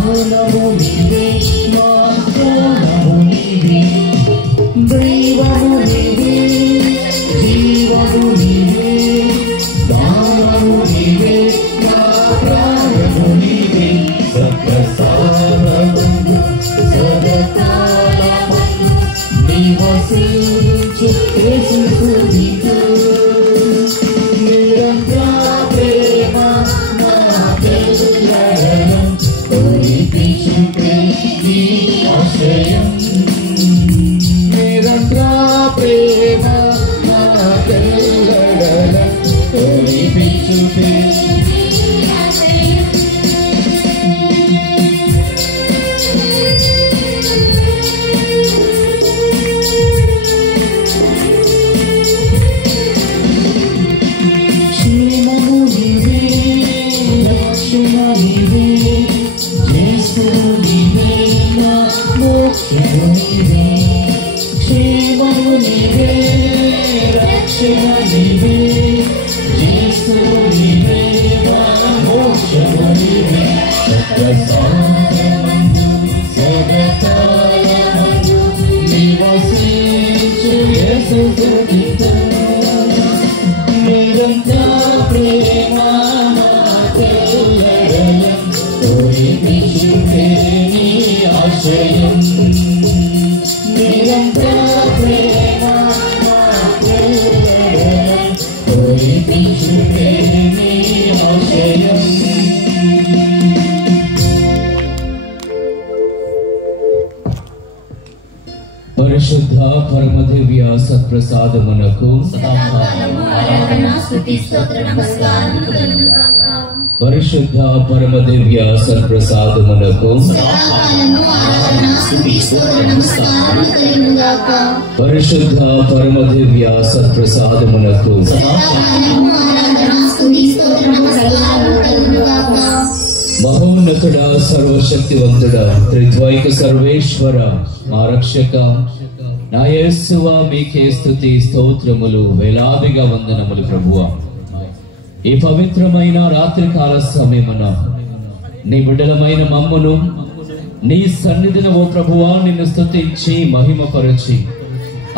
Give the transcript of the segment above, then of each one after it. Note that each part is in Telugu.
మౌనము నీవే మా మౌనము నీవే దైవము నీవే జీవము నీవే దానము నీవే నా ప్రాణము నీవే సప్రసాదము సదకాలము నివసించు యేసు నీకు నిరంతర ప్రేమ నా తెల్లదనం తొలిపించుటే నీ ఆశయం నిరంతర ప్రేమ నా తెల్లదనం తొలిపించుటే పరిశుద్ధ పరమ దివ్య సత్ప్రసాదమునకు పరిశుద్ధ పరమ దివ్య సత్ప్రసాదమునకు పరిశుద్ధ పరమ దివ్య సత్ప్రసాదమునకు మహోన్నతుడా సర్వశక్తివంతుడా త్రిద్వైక సర్వేశ్వర మా రక్షక నా యేసువా మీకే స్తుతి స్తోత్రములు వేలాదిగా వందనములు ప్రభువా. ఈ పవిత్రమైన రాత్రికాల సమయమున నీ బిడ్డలమైన మమ్మును నీ సన్నిధిన ఓ ప్రభువా నిన్ను స్తుతించి మహిమపరచి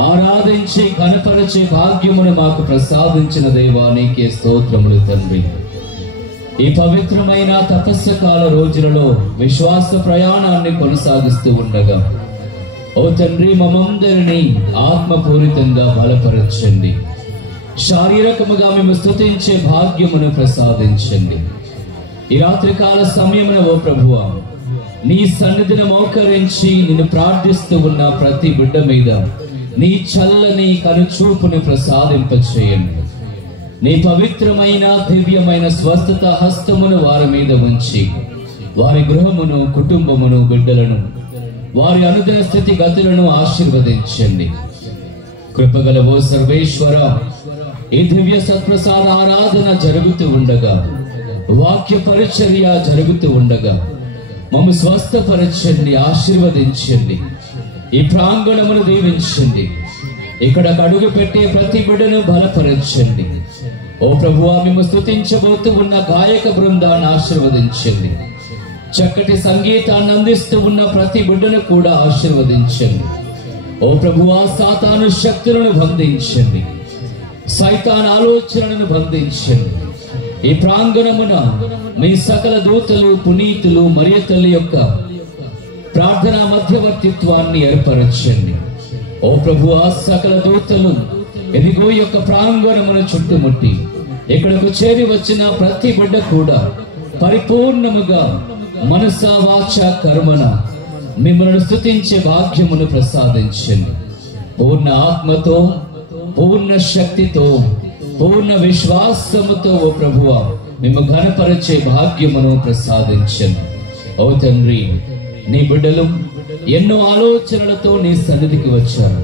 ఆరాధించి కనపరచే భాగ్యమును మాకు ప్రసాదించిన దేవా నీకే స్తోత్రములు తండ్రి. ఈ పవిత్రమైన తపస్సకాల రోజులలో విశ్వాస ప్రయాణాన్ని కొనసాగిస్తూ ఉండగా ఓ తండ్రి మమ్మందరినీ ఆత్మపూరితంగా బలపరచండి. శారీరకముగా మేము స్తుతించే భాగ్యమును ప్రసాదించండి. ఈ రాత్రికాల సమయమున ఓ ప్రభువా నీ సన్నిధిని మోకరించి నిన్ను ప్రార్థిస్తూ ఉన్న ప్రతి బిడ్డ మీద నీ చల్లని కనుచూపుని ప్రసాదింపచేయండి. నీ పవిత్రమైన దివ్యమైన స్వస్థత హస్తమును వారి మీద ఉంచి వారి గృహమును కుటుంబమును బిడ్డలను వారి అనుదిన స్థితి గతులను ఆశీర్వదించండి. కృపగల ఓ సర్వేశ్వర ఈ దివ్య సత్ప్రసాద ఆరాధన జరుగుతూ ఉండగా వాక్య పరిచర్య జరుగుతూ ఉండగా మమ్ము స్వస్థపరచండి, ఆశీర్వదించండి. ఈ ప్రాంగణమును దీవించండి. ఇక్కడ అడుగు పెట్టే ప్రతి బిడ్డను బలపరచండి. ఓ ప్రభువా మేము స్తుతించబోతూ ఉన్న గాయక బృందాన్ని ఆశీర్వదించండి. చక్కటి సంగీతాన్ని అందిస్తూ ఉన్న ప్రతి బిడ్డను కూడా ఆశీర్వదించండి. ఓ ప్రభువా సాతాను శక్తులను బంధించండి, సైతాన్ ఆలోచనలను బంధించండి. ఈ ప్రాంగణమున మీ సకల దూతలు పునీతులు మరియ తల్లి యొక్క ప్రార్థనా మధ్యవర్తిత్వాన్ని ఏర్పరచండి. ఓ ప్రభువా సకల దూతలు ఎదిగో యొక్క ప్రాంగణమును చుట్టుముట్టి ఇక్కడకు చేరి వచ్చిన ప్రతి బిడ్డ కూడా పరిపూర్ణముగా మనస వాచ కర్మన మిమ్మల్ని స్తుతించే భాగ్యమును ప్రసాదించండి. పూర్ణ ఆత్మతో, పూర్ణ శక్తితో, పూర్ణ విశ్వాసముతో ఓ ప్రభువా మేము ఘనపరిచే భాగ్యమును ప్రసాదించండి. ఓ తండ్రి నీ బిడ్డలు ఎన్నో ఆలోచనలతో నీ సన్నిధికి వచ్చారు,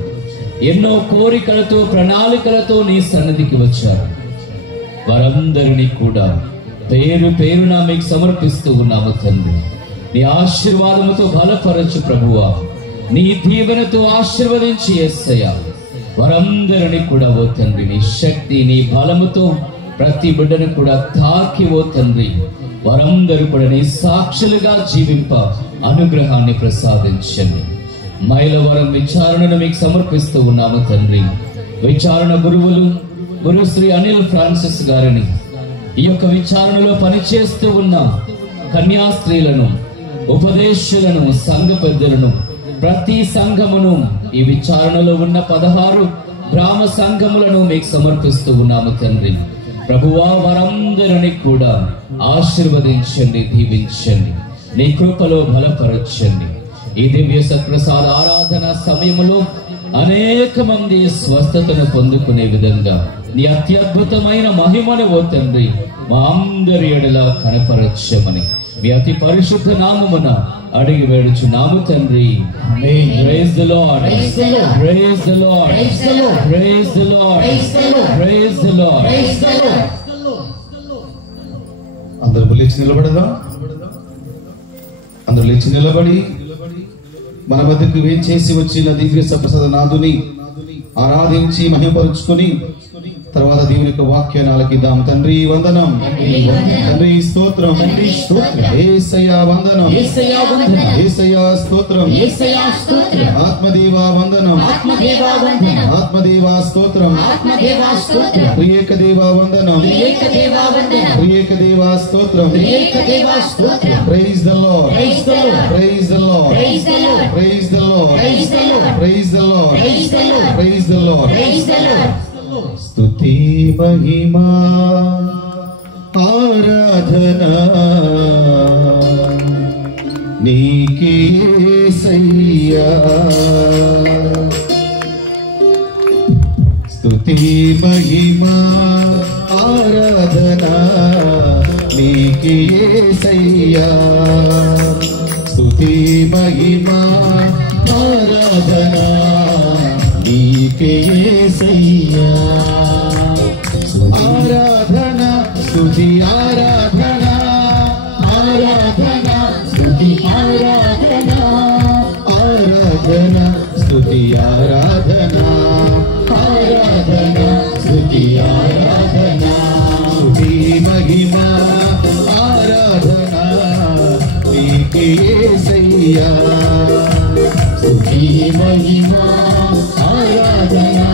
ఎన్నో కోరికలతో ప్రణాళికలతో నీ సన్నిధికి వచ్చారు. వారందరినీ కూడా పేరు పేరున మీకు సమర్పిస్తూ ఉన్నాము తండ్రి. నీ ఆశీర్వాదముతో బలపరచు ప్రభువా, నీ దీవెనతో ఆశీర్వదించి యేసయ్యా వారందరినీ కూడా ఓ తండ్రి నీ శక్తి నీ బలముతో ప్రతి బిడ్డను కూడా తాకి ఓ తండ్రి వారందరూ కూడా నీ సాక్షులుగా జీవింప అనుగ్రహాన్ని ప్రసాదించండి. మైలవరం విచారణను మీకు సమర్పిస్తూ ఉన్నాము తండ్రి. విచారణ గురువులు గురుశ్రీ అనిల్ ఫ్రాన్సిస్ గారిని, ఈ యొక్క విచారణలో పనిచేస్తూ ఉన్న కన్యాస్త్రీలను, ఉపదేశులను, సంఘ పెద్దలను, ప్రతి సంఘమును, ఈ విచారణలో ఉన్న 16 గ్రామ సంఘములను మీకు సమర్పిస్తూ ఉన్నాము తండ్రి. ప్రభువా, వారందరినీ కూడా ఆశీర్వదించండి, దీవించండి, నీ కృపలో బలపరచండి. ఈ దివ్య సత్ప్రసాద ఆరాధన సమయంలో అనేక మంది స్వస్థతను పొందుకునే విధంగా నీ అత్యద్భుతమైన మహిమను ఓ తండ్రి మా అందరి ఎడల కనపరచమని మీ అతి పరిశుద్ధ నామమున అడిగి వేడుచున్నాము తండ్రి. Praise the Lord. Praise the Lord. Praise the Lord. Praise the Lord. Praise the Lord. Praise the Lord. Praise the Lord. అందరూ లేచి నిలబడదాం. అందరూ లేచి నిలబడి మన వద్దకు వేంచేసి వచ్చిన దివ్య సప్రసాద నాథుని ఆరాధించి మహిమపరుచుకొని తర్వాత దేవుని యొక్క వాక్యాన్ని ఆలకిద్దాం. తండ్రి వందనం, తండ్రి స్తోత్రం, యేసయ్యా వందనం, యేసయ్యా స్తోత్రం, ఆత్మదేవా వందనం, ఆత్మదేవా స్తోత్రం, ప్రియేక దేవా వందనం, ప్రియేక దేవా స్తోత్రం. Praise the lord, praise the lord, praise the lord, praise the lord, praise the lord. స్తుతి మహిమా ఆరాధనా నీకే యేసయ్యా. స్తుతి మహిమా ఆరాధనా నీకే యేసయ్యా. స్తుతి మహిమా ఆరాధనా నీకే యేసయ్యా. ఆరాధనా స్తుతి ఆరాధనా, ఆరాధనా స్తుతి ఆరాధనా, ఆరాధనా స్తుతి ఆరాధనా, ఆరాధనా స్తుతి ఆరాధనా. స్తుతి మహిమా ఆరాధనా నీకే యేసయ్యా. స్తుతి మహిమా ఆరాధనా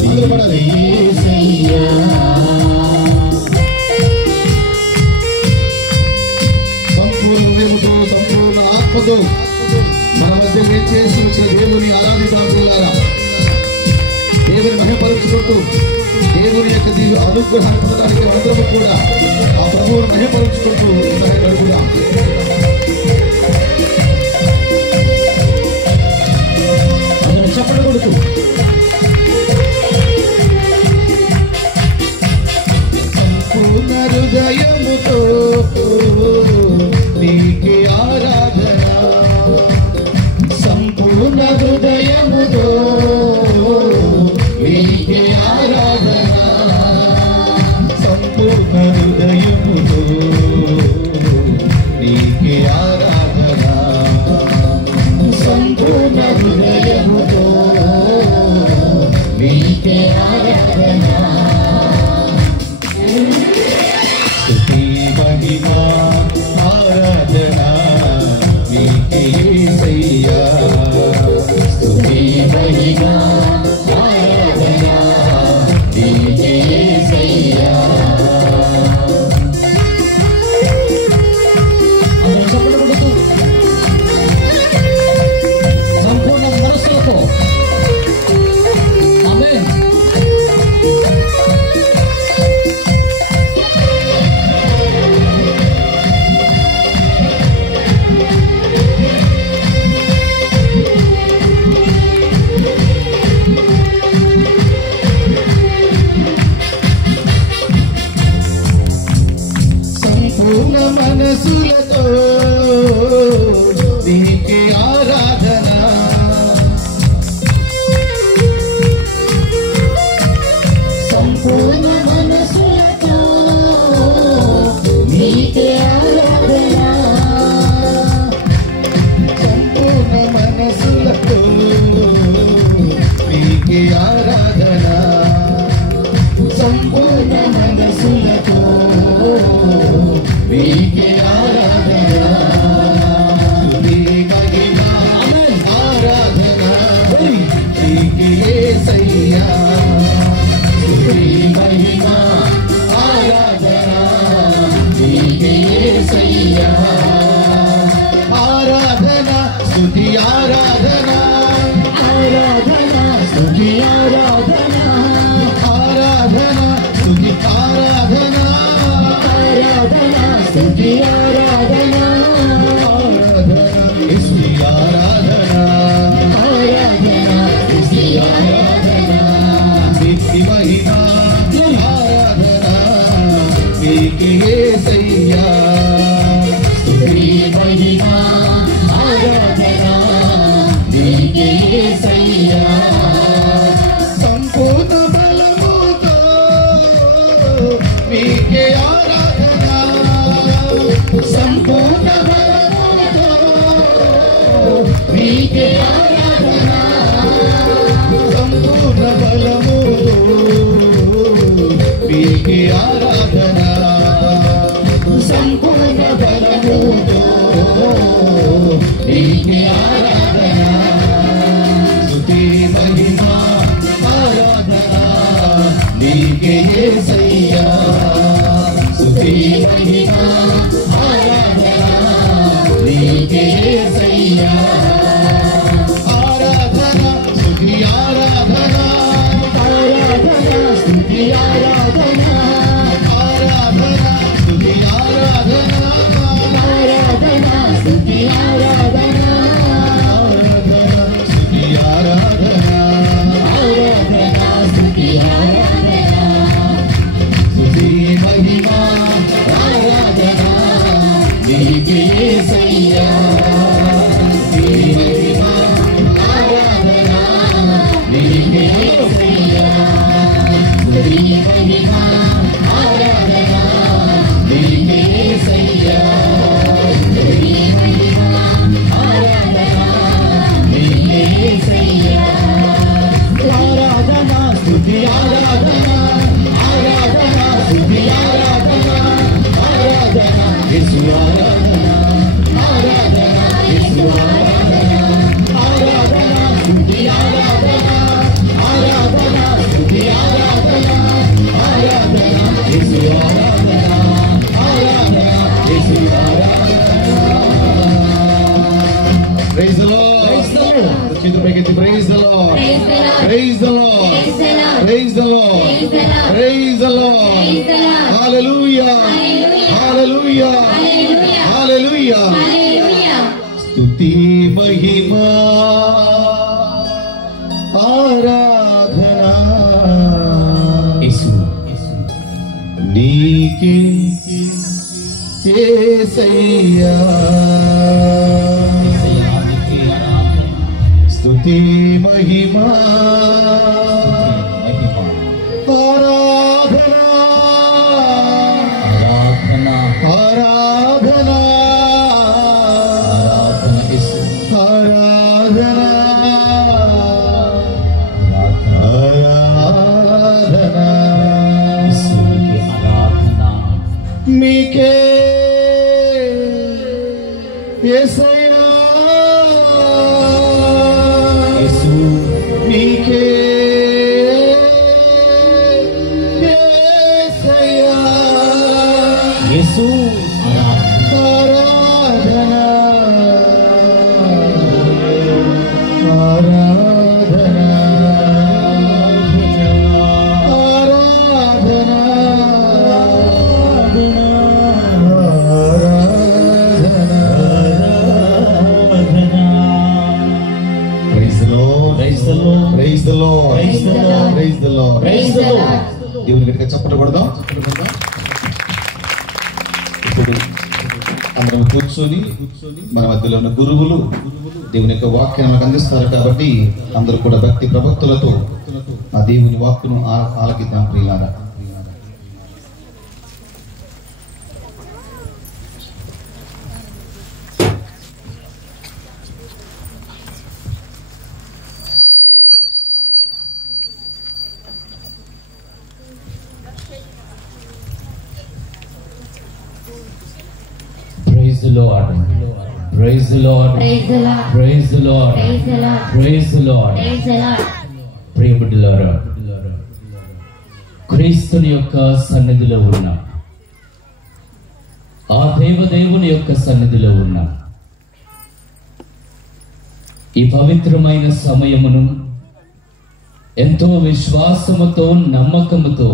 నీకే యేసయ్యా. సంపూర్ణ హృదయంతో, సంపూర్ణ ఆత్మతో మన మధ్య వేచేసి వచ్చిన దేవుని ఆరాధిద్దాం. దేవుని మహిమపరుచుకుంటూ దేవుని యొక్క దివ్య అనుగ్రహాన్ని పొందడానికి అందరము కూడా ఆ ప్రభువును మహిమపరుచుకుంటూ సహాయపడుకుందాం. చప్పట్లు కొడుతూ సంపూర్ణ హృదయముతో నీకే ఆరాధన, సంపూర్ణ హృదయముతో నీకే ఆరాధన, సంపూర్ణ హృదయముతో నీకే ఆరాధన, సంపూర్ణ హృదయముతో నీకే ఆరాధన. స్తుతి మహిమా ఆరాధన నీకే యేసయ్యా. స్తుతి మహిమా ఆరాధన నీకే యేసయ్యా. అందరూ చప్పట్లు కొడుతూ మహిమా ఆరాధన నీకే యేసయ్యా సంపూర్ణ బలముతో మీకే ఆరాధన సంపూర్ణ బలముతో మీకే ఆరాధన సంపూర్ణ బలముతో మీకే ఆరాధన సంపూర్ణ బలముతో నీకే ఆరాధన స్తుతి మహిమా ఆరాధన నీకే యేసయ్యా స్తుతి మహిమా ఆరాధన నీకే యేసయ్యా ఆరాధన స్తుతి ఆరాధన ఆరాధన స్తుతి ఆరాధన ఆరాధన స్తుతి ఆరాధన ఆరాధన స్తుతి ఆరాధన ఆరాధన స్తుతి ఆరాధన ఆరాధన స్తుతి ఆరాధన స్తుతి మహిమా ఆరాధన నీకే యేసయ్యా స్తుతి మహిమా ఆరాధన నీకే యేసయ్యా స్తుతి మహిమా ఆరాధన నీకే యేసయ్యా స్తుతి మహిమా ఆరాధన నీకే యేసయ్యా ఆరాధన స్తుతి ఆరాధన ఆరాధన స్తుతి ఆరాధన ఆరాధన యేసు ఆరాధన ఆరాధన యేసు ఆరాధన ఆరాధన స్తుతి ఆరాధన ఆరాధన స్తుతి ఆరాధన ఆరాధన యేసు ఆరాధన ఆరాధన యేసు ఆరాధన ప్రైజ్ ది లార్డ్ చేతులు పైకెత్తి praise the lord praise the lord praise the lord praise the Lord hallelujah hallelujah hallelujah స్తుతి మహిమా ఆరాధన యేసు నీకే యేసయ్యా నీకే ఆరాధన స్తుతి మహిమా మహిమ ఆరాధన ఆరాధన ఆరాధన ఆరాధన యేసు ఆరాధన ఆరాధన యేసుకి ఆరాధన మీకే యేసయ్యా యేసు మీకే యేసయ్యా యేసు ఆరాధన ఆరాధన ఆరాధన Praise the Lord. Praise the Lord. Praise the Lord. Praise the Lord. Praise the Lord. Praise the Lord. దేవుని గట్టిగా చప్పట్లు కొడదాం. ఇప్పుడు అందరం కూర్చొని మన మధ్యలో ఉన్న గురువులు దేవుని యొక్క వాక్యాన్ని మనకు అందిస్తారు కాబట్టి అందరూ కూడా భక్తి ప్రవక్తులతో ఆ దేవుని వాక్కును ఆలకిద్దాం ప్రియులారా. Praise the Lord. Praise the Lord. Praise the Lord. Praise the Lord. Praise the Lord. Praise the Lord. Praise the Lord. ప్రియబిడ్డలారా, క్రీస్తుని యొక్క సన్నిధిలో ఉన్న ఆ దేవదేవుని యొక్క సన్నిధిలో ఉన్న ఈ పవిత్రమైన సమయమును ఎంతో విశ్వాసముతో నమ్మకముతో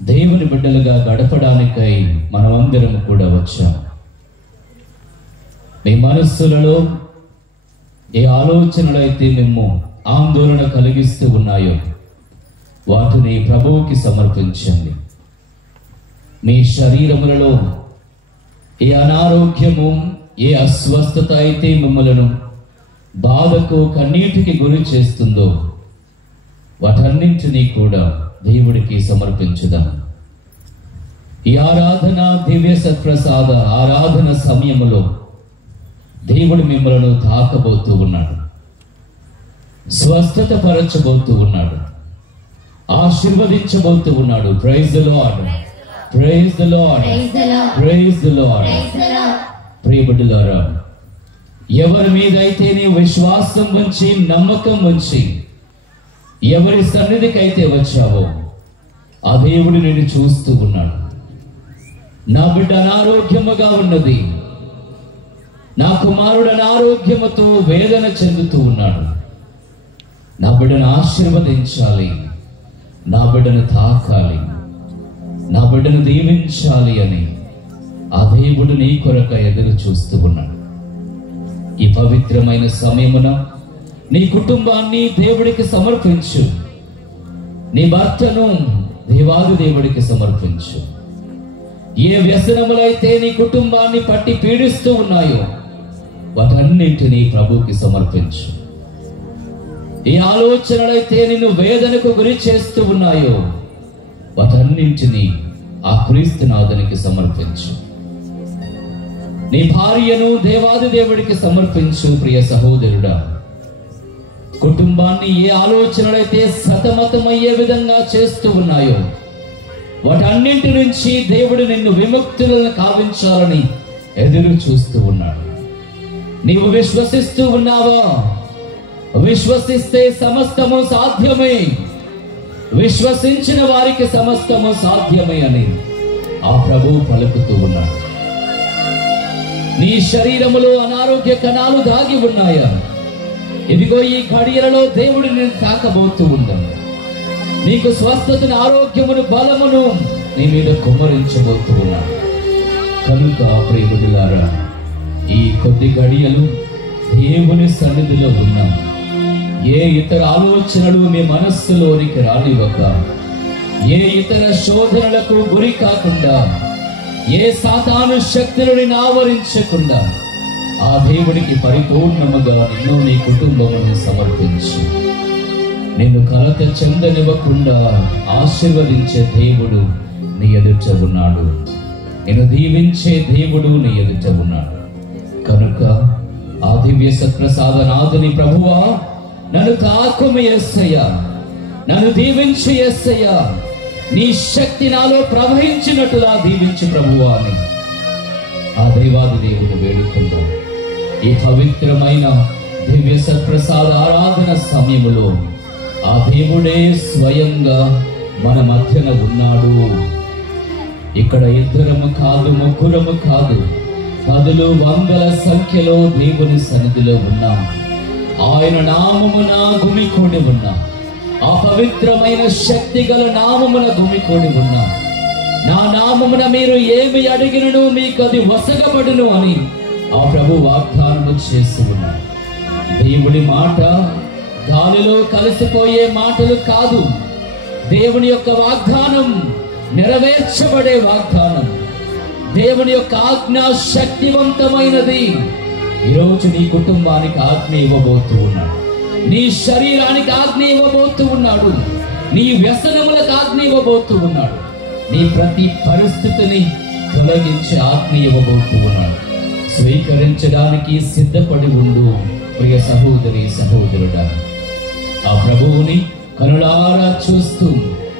దేవుని బిడ్డలుగా గడపడానికై మనమందరం కూడా వచ్చాం. మీ మనస్సులలో ఏ ఆలోచనలు అయితే మేము ఆందోళన కలిగిస్తూ ఉన్నాయో వాటిని ప్రభువుకి సమర్పించండి. మీ శరీరములలో ఏ అనారోగ్యము, ఏ అస్వస్థత అయితే మిమ్మలను బాధకు, కన్నీటికి గురి చేస్తుందో వాటన్నింటినీ కూడా దేవుడికి సమర్పించుదాం. ఈ ఆరాధన, దివ్య సత్ప్రసాద ఆరాధన సమయములో దేవుడు మిమ్మలను తాకబోతూ ఉన్నాడు, స్వస్థత పరచబోతూ ఉన్నాడు, ఆశీర్వదించబోతూ ఉన్నాడు. Praise the lord, praise the lord, praise the Lord. ప్రియబిడ్డలారా, ఎవరి మీదైతే నీ విశ్వాసం ఉంచి, నమ్మకం ఉంచి, ఎవరి సన్నిధికైతే వచ్చావో ఆ దేవుడు నిన్ను చూస్తూ ఉన్నాడు. నా బిడ్డ అనారోగ్యముగా ఉన్నది, నా కుమారుడు అనారోగ్యముతో వేదన చెందుతూ ఉన్నాడు, నా బిడ్డను ఆశీర్వదించాలి, నా బిడ్డను తాకాలి, నా బిడ్డను దీవించాలి అని ఆ దేవుడు నీ కొరక ఎదురు చూస్తూ ఉన్నాడు. ఈ పవిత్రమైన సమయమున నీ కుటుంబాన్ని దేవుడికి సమర్పించు, నీ భర్తను దేవాది దేవుడికి సమర్పించు. ఏ వ్యసనములైతే నీ కుటుంబాన్ని పట్టి పీడిస్తూ ఉన్నాయో వాటన్నింటినీ ప్రభువుకి సమర్పించు. ఏ ఆలోచనలైతే నిన్ను వేదనకు గురి చేస్తూ ఉన్నాయో వాటన్నింటినీ ఆ క్రీస్తునాథునికి సమర్పించు. నీ భార్యను దేవాది దేవుడికి సమర్పించు. ప్రియ సహోదరుడా, కుటుంబాన్ని ఏ ఆలోచనలైతే సతమతమయ్యే విధంగా చేస్తూ ఉన్నాయో వాటన్నింటి నుంచి దేవుడు నిన్ను విముక్తులను కావించాలని ఎదురు చూస్తూ ఉన్నాడు. నీవు విశ్వసిస్తూ ఉన్నావా? విశ్వసిస్తే సమస్తము సాధ్యమే, విశ్వసించిన వారికి సమస్తము సాధ్యమే అని ఆ ప్రభువు పలుకుతూ ఉన్నాడు. నీ శరీరములో అనారోగ్య కణాలు దాగి ఉన్నాయా? ఇదిగో ఈ ఘడియలలో దేవుడు నేను తాకబోతూ ఉన్నాను. నీకు స్వస్థతను, ఆరోగ్యమును, బలమును నీ మీద కుమ్మరించబోతూ ఉన్నాడు. కనుక ప్రియబిడ్డలారా, ఈ కొద్ది ఘడియలు దేవుని సన్నిధిలో ఉన్నాం. ఏ ఇతర ఆలోచనలు మీ మనస్సులోనికి రానివ్వక, ఏ ఇతర శోధనలకు గురి కాకుండా, ఏ సాతాను శక్తులను ఆవరించకుండా ఆ దేవుడికి పరిపూర్ణముగా నిన్ను, నీ కుటుంబమును సమర్పించు. నిన్ను కలత చెందనివ్వకుండా ఆశీర్వదించే దేవుడు నీ ఎదుట ఉన్నాడు, నిన్ను దీవించే దేవుడు నీ ఎదుట ఉన్నాడు. కనుక ఆ దివ్య సత్ప్రసాదనాథుని ప్రభువా, నన్ను తాకుము యేసయ్యా, నన్ను దీవించు యేసయ్యా, నీ శక్తి నాలో ప్రవహించినట్టులా దీవించు ప్రభువా అని ఆ దైవాది దేవుడు వేడుకుందాం. ఈ పవిత్రమైన దివ్య సత్ప్రసాద ఆరాధన సమయములో ఆ దేవుడే స్వయంగా మన మధ్యన ఉన్నాడు. ఇక్కడ ఇద్దరము కాదు, ముగ్గురము కాదు, పదులు వందల సంఖ్యలో దేవుని సన్నిధిలో ఉన్నాం. ఆయన నామమున గుమికూడి ఉన్నాం. ఆ పవిత్రమైన శక్తి గల నామమున గుమికూడి ఉన్నాం. నా నామమున మీరు ఏమి అడిగినను మీకు అది వసగబడును అని ఆ ప్రభు వాగ్దానము చేసి ఉన్నాడు. దేవుడి మాట గాలిలో కలిసిపోయే మాటలు కాదు. దేవుని యొక్క వాగ్దానం నెరవేర్చబడే వాగ్దానం. దేవుని యొక్క ఆజ్ఞ శక్తివంతమైనది. ఈరోజు నీ కుటుంబానికి ఆజ్ఞ ఇవ్వబోతూ ఉన్నాడు, నీ శరీరానికి ఆజ్ఞ ఇవ్వబోతూ ఉన్నాడు, నీ వ్యసనములకు ఆజ్ఞ ఇవ్వబోతూ ఉన్నాడు, నీ ప్రతి పరిస్థితిని తొలగించి ఆజ్ఞ ఇవ్వబోతూ ఉన్నాడు. స్వీకరించడానికి సిద్ధపడి ఉండు ప్రియ సహోదరి, సహోదరుడా. ఆ ప్రభువుని కనులారా చూస్తూ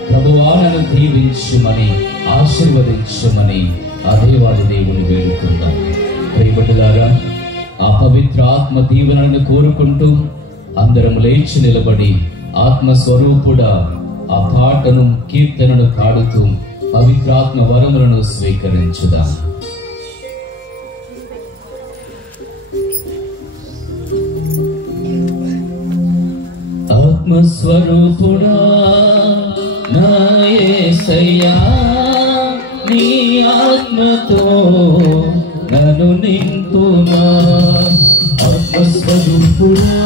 ప్రభువా నన్ను దీవించుమని, ఆశీర్వదించుమని ఆ దేవాది దేవుని వేడుకుందాం. ప్రియబిడ్డలారా, ఆ పవిత్ర ఆత్మ దీవెనలను కోరుకుంటూ అందరం లేచి నిలబడి ఆత్మస్వరూపుడా ఆ పాటను, కీర్తనను పాడుతూ పవిత్రాత్మ వరములను స్వీకరించుదాం. ఆత్మస్వరూపుడా నా యేసయ్యా, నీ ఆత్మతో నన్ను నింపుమా. ఆత్మస్వరూపుడా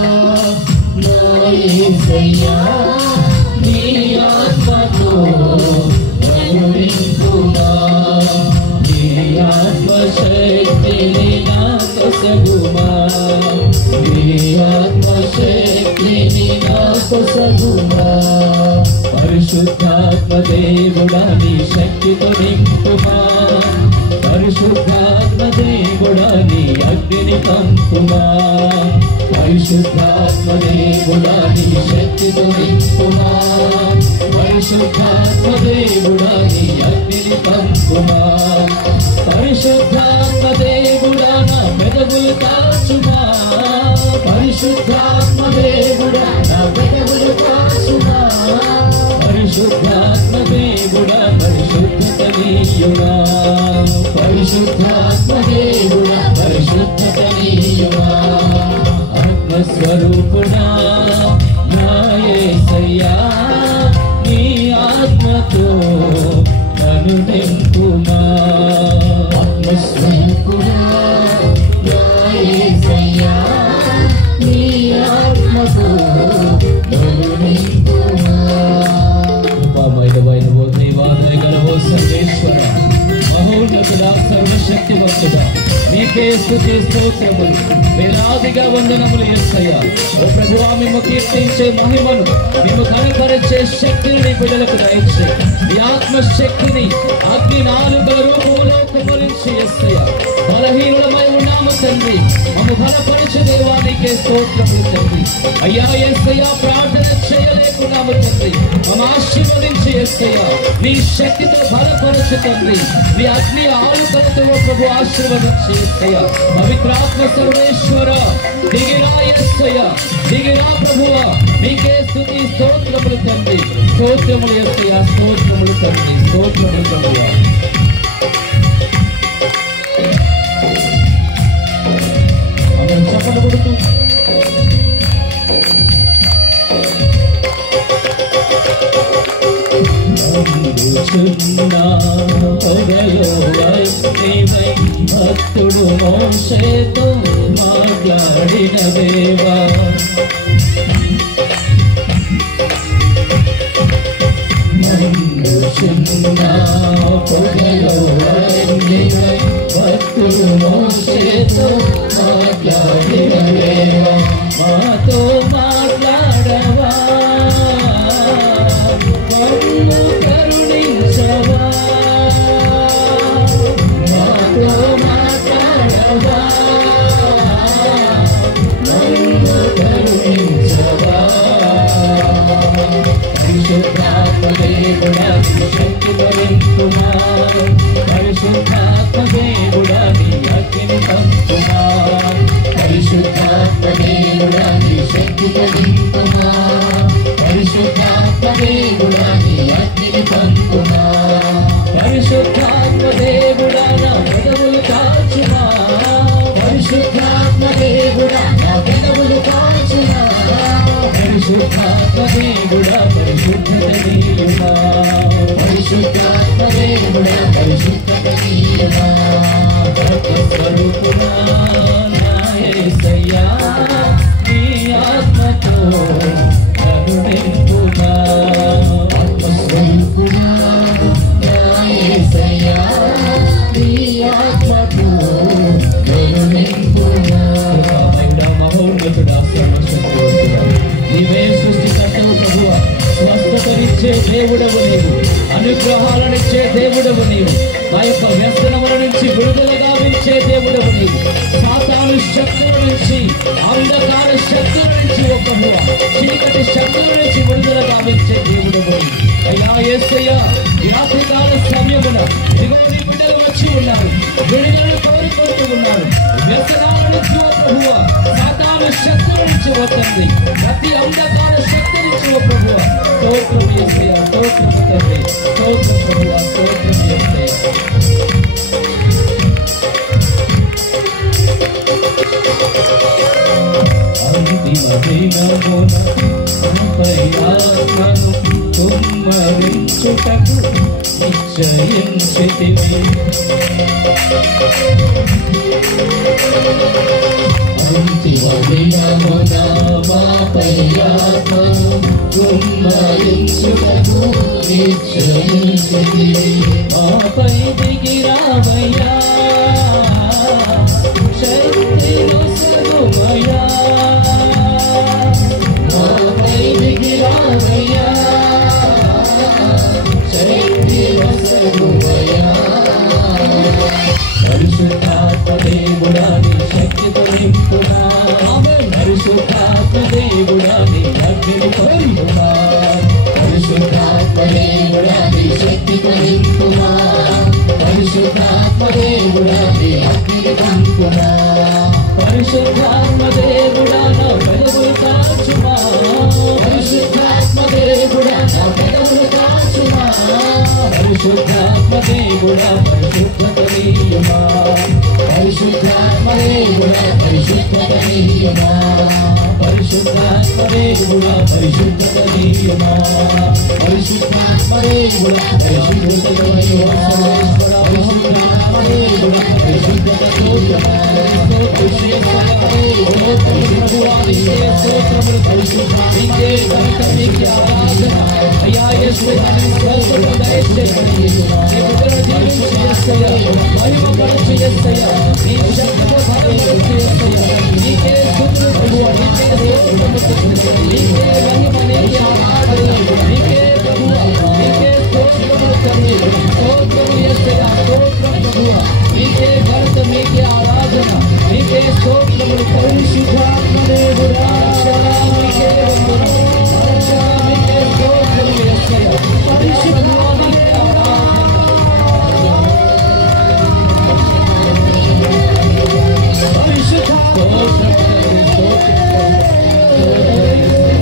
నా యేసయ్యా, నీ ఆత్మతో నన్ను నింపుమా. నీ ఆత్మ శక్తిని నాకు సగుమా నీ ఆత్మశక్తిని నాకు సగుమా పరిశుద్ధాత్మ దేవుడా నీ శక్తితో నింపుమా పరిశుద్ధాత్మ దేవుడా నీ అగ్నిని పంపుమా పరిశుద్ధాత్మ దేవుడా నీ శక్తితో నింపుమా పరిశుద్ధాత్మ దేవుడా నీ అగ్నిని పంపుమా పరిశుద్ధాత్మ దేవుడా నా పెదవులు కాచుమా పరిశుద్ధాత్మ దేవుడా నా పెదవులు కాచుమా పరిశుద్ధాత్మ దేవుడా పరిశుద్ధత నీయుమా పరిశుద్ధాత్మ దేవుడా పరిశుద్ధత నీయుమా ఆత్మస్వరూపుడా నా యేసయ్యా నీ ఆత్మతో నన్ను నింపుమా ఆత్మస్వరూపుడా నా యేసయ్యా నీ ఆత్మతో నన్ను నింపుమా కృపామయుడవైన ఓ దేవాదయ గలవో సర్వేశ్వర మహోన్నతుడా సర్వశక్తివంతుడా నీకే స్తుతి స్తోత్రములు వేలాదిగా వందనములు యేసయ్యా ఓ ప్రభువా మేము కీర్తించే మహిమను మేము కనపరిచే శక్తిని నీ బిడ్డలకు దయచే నీ ఆత్మశక్తిని అగ్ని నాలుగు రూపంలో కుమరించి యేసయ్యా బలహీనులమై ఉన్నాము తండ్రి మమ్ము బలపరిచే దేవా నీకే స్తోత్రములు తండ్రి అయ్యా యేసయ్యా ప్రార్థన చేయలేకున్నాము తండ్రి మమ్మ ఆశీర్వదించి యేసయ్యా నీ శక్తితో బలపరచు తండ్రి నీ అగ్ని ఆలుకలతో ప్రభు ఆశీర్వదించి యేసయ్యా పవిత్రాత్మ సర్వేశ్వర దిగిరా యేసయ్యా దిగిరా ప్రభువా నీకే స్తుతి స్తోత్రములు తండ్రి స్తోత్రములు యేసయ్యా స్తోత్రములు తండ్రి స్తోత్రములు ప్రభువా అందరం చప్పట్లు కొడుతూ భక్తుడు మోషేతో మాట్లాడిన దేవా భక్తుడు మోషేతో మాట్లాడిన దేవా మాతో మాట్లాడవా కరుణించవా మాతో మాట్లాడవా కరుణించవా పరిశుద్ధాత్మ దేవుడా నీ శక్తితో నింపుమా పరిశుద్ధాత్మ దేవుడా నీ అగ్నిని పంపుమా పరిశుద్ధాత్మ దేవుడా నీ శక్తితో నింపుమా పరిశుద్ధాత్మ దేవుడా నీ అగ్నిని పంపుమా పరిశుద్ధాత్మ దేవుడా నా పెదవులు కాచుమా పరిశుద్ధాత్మ దేవుడా నా పెదవులు కాచుమా పరిశుద్ధాత్మ దేవుడా పరిశుద్ధత నీయుమా పరిశుద్ధాత్మ దేవుడా పరిశుద్ధత నీయుమా స్వరూపుడా నా యేసయ్యా నీ ఆత్మతో నన్ను నింపుమా ఆత్మస్వరూపుడా నా యేసయ్యా నీ ఆత్మతో నన్ను నింపుమా మహోన్నతుడా సర్వశక్తివంతుడా నీవే సృష్టికర్తవు ప్రభువా స్వస్థతనిచ్చే దేవుడవు నీవు అనుగ్రహాలనిచ్చే దేవుడవు నీవు మా యొక్క వ్యసనముల నుంచి విడుదల గావించే దేవుడవు నీవు సాతాను శక్తుల నుంచి అంధకార శక్తుల నుంచి ఓ ప్రభువా చీకటి శక్తుల నుంచి విడుదల గావించే దేవుడవు నీవు అయ్యా యేసయ్యా ఈ రాత్రికాల సమయమున ఇదిగో నీ బిడ్డలు వచ్చి ఉన్నారు విడుదలను కోరుకుంటూ ఉన్నారు వ్యసనాల నుంచి ఓ ప్రభువా సాతాను శక్తుల నుంచి వస్తుంది ప్రతి అంధకార శక్తి నుంచి ఓ ప్రభువా స్తోత్రం యేసయ్యా స్తోత్రం తండ్రి స్తోత్రం ప్రభువా స్తోత్రం యేసయ్యా అంతిమ దినమున నాపై ఆత్మను కుమ్మరించుటకు నిశ్చయించితివి అంతిమ దినమున మాపై ఆత్మను కుమ్మరించుటకు నిశ్చయించితివి మాపై దిగిరావయ్యా పరిశుద్ధాత్మ దేవుడా నా పెదవులు కాచుమా, పరిశుద్ధాత్మ దేవుడా నా పెదవులు కాచుమా, పరిశుద్ధాత్మ దేవుడా పరిశుద్ధత నీయమా, పరిశుద్ధాత్మ దేవుడా పరిశుద్ధత నీయమా, పరిశుద్ధాత్మ దేవుడా పరిశుద్ధత నీయమా, పరిశుద్ధాత్మ దేవుడా పరిశుద్ధత నీయమా, పరిశుద్ధాత్మ దేవుడా పరిశుద్ధత నీయమా, అయ్యా మీకే భరత మీకే ఆరాధన మీకే స్తోత్రములు పరిశుద్ధాత్మ దేవుడా మీకే వందనములు మీకే స్తోత్రములు యేసయ్యా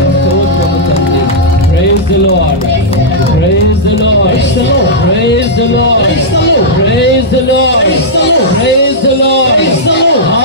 పరిశుద్ధాత్మకే Praise the Lord. Praise the Lord. Praise the Lord. Praise the Lord. Praise the Lord.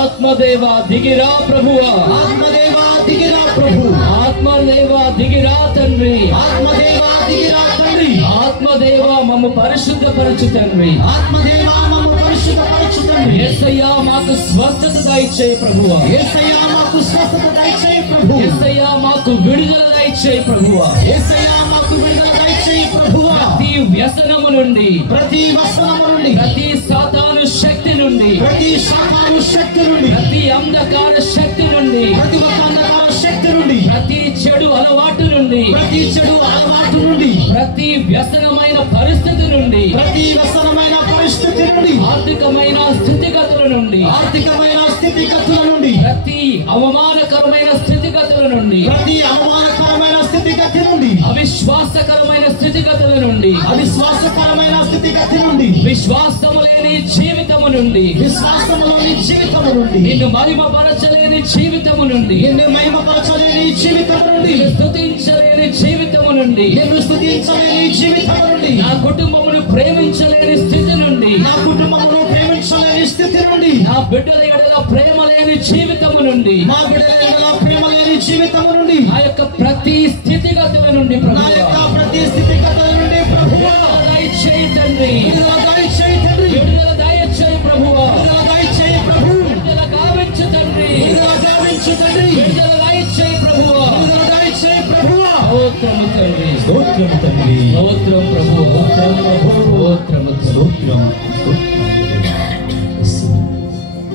ఆత్మదేవా దిగిరా ప్రభువా, ఆత్మదేవా దిగిరా ప్రభు, ఆత్మదేవా దిగిరా తండ్రి, ఆత్మదేవా దిగిరా తండ్రి, ఆత్మదేవా మమ్ము పరిశుద్ధపరచు తండ్రి, ఆత్మదేవా మమ్ము పరిశుద్ధపరచు తండ్రి, యేసయ్యా మాకు స్వస్థత దయచేయి ప్రభువా, యేసయ్యా మాకు స్వస్థత దయచేయి ప్రభు, యేసయ్యా మాకు విడుదల దయచేయి ప్రభువా, యేసయ్యా మాకు విడుదల దయచేయి ప్రభువా, ప్రతి వ్యసనము నుండి, ప్రతి వ్యసనము నుండి, ప్రతి సాతాను శక్తి నుండి, ప్రతి సాతాను శక్తి నుండి, ప్రతి అంధకార శక్తి నుండి, ప్రతి అంధకార శక్తి నుండి, ప్రతి చెడు అలవాటు నుండి, ప్రతి చెడు అలవాటు నుండి, ప్రతి వ్యసనమైన పరిస్థితి నుండి, ప్రతి వ్యసనమైన పరిస్థితి నుండి, ఆర్థికమైన స్థితిగతుల నుండి, ఆర్థికమైన స్థితిగతుల నుండి, ప్రతి అవమానకరమైన స్థితిగతుల నుండి, ప్రతి అవమానకరమైన స్థితిగతి నుండి, అవిశ్వాసకరమైన స్థితిగతుల నుండి, అవిశ్వాసకరమైన స్థితిగతి నుండి, విశ్వాసము లేని జీవితము నుండి, విశ్వాసము లేని జీవితము నుండి, నిన్ను మహిమపరచలేని జీవితము నుండి, నిన్ను మహిమపరచలేని జీవితము నుండి, స్తుతించలేని జీవితము నుండి, నిన్ను స్తుతించలేని జీవితము నుండి, నా కుటుంబమును ప్రేమించలేని స్థితి నుండి, నా కుటుంబమును ప్రేమించలేని స్థితి నుండి, నా బిడ్డల ఎడల ప్రేమ లేని జీవితము నుండి, నా బిడ్డల ఎడల ప్రేమ లేని జీవితము నుండి, ఆ యొక్క ప్రతి స్థితిగతుల నుండి ప్రభువా, నా యొక్క ప్రతి స్థితిగతుల నుండి ప్రభువా దయచేయి తండ్రి, విడుదల దయచేయి తండ్రి, విడుదల దయచేయి ప్రభువా, విడుదల దయచేయి ప్రభు, విడుదల గావించు తండ్రి, విడుదల గావించు తండ్రి, విడుదల దయచేయి ప్రభువా, విడుదల దయచేయి ప్రభువా, స్తోత్రము తండ్రి, స్తోత్రము తండ్రి, స్తోత్రం ప్రభు, స్తోత్రం ప్రభు, స్తోత్రము స్తోత్రం.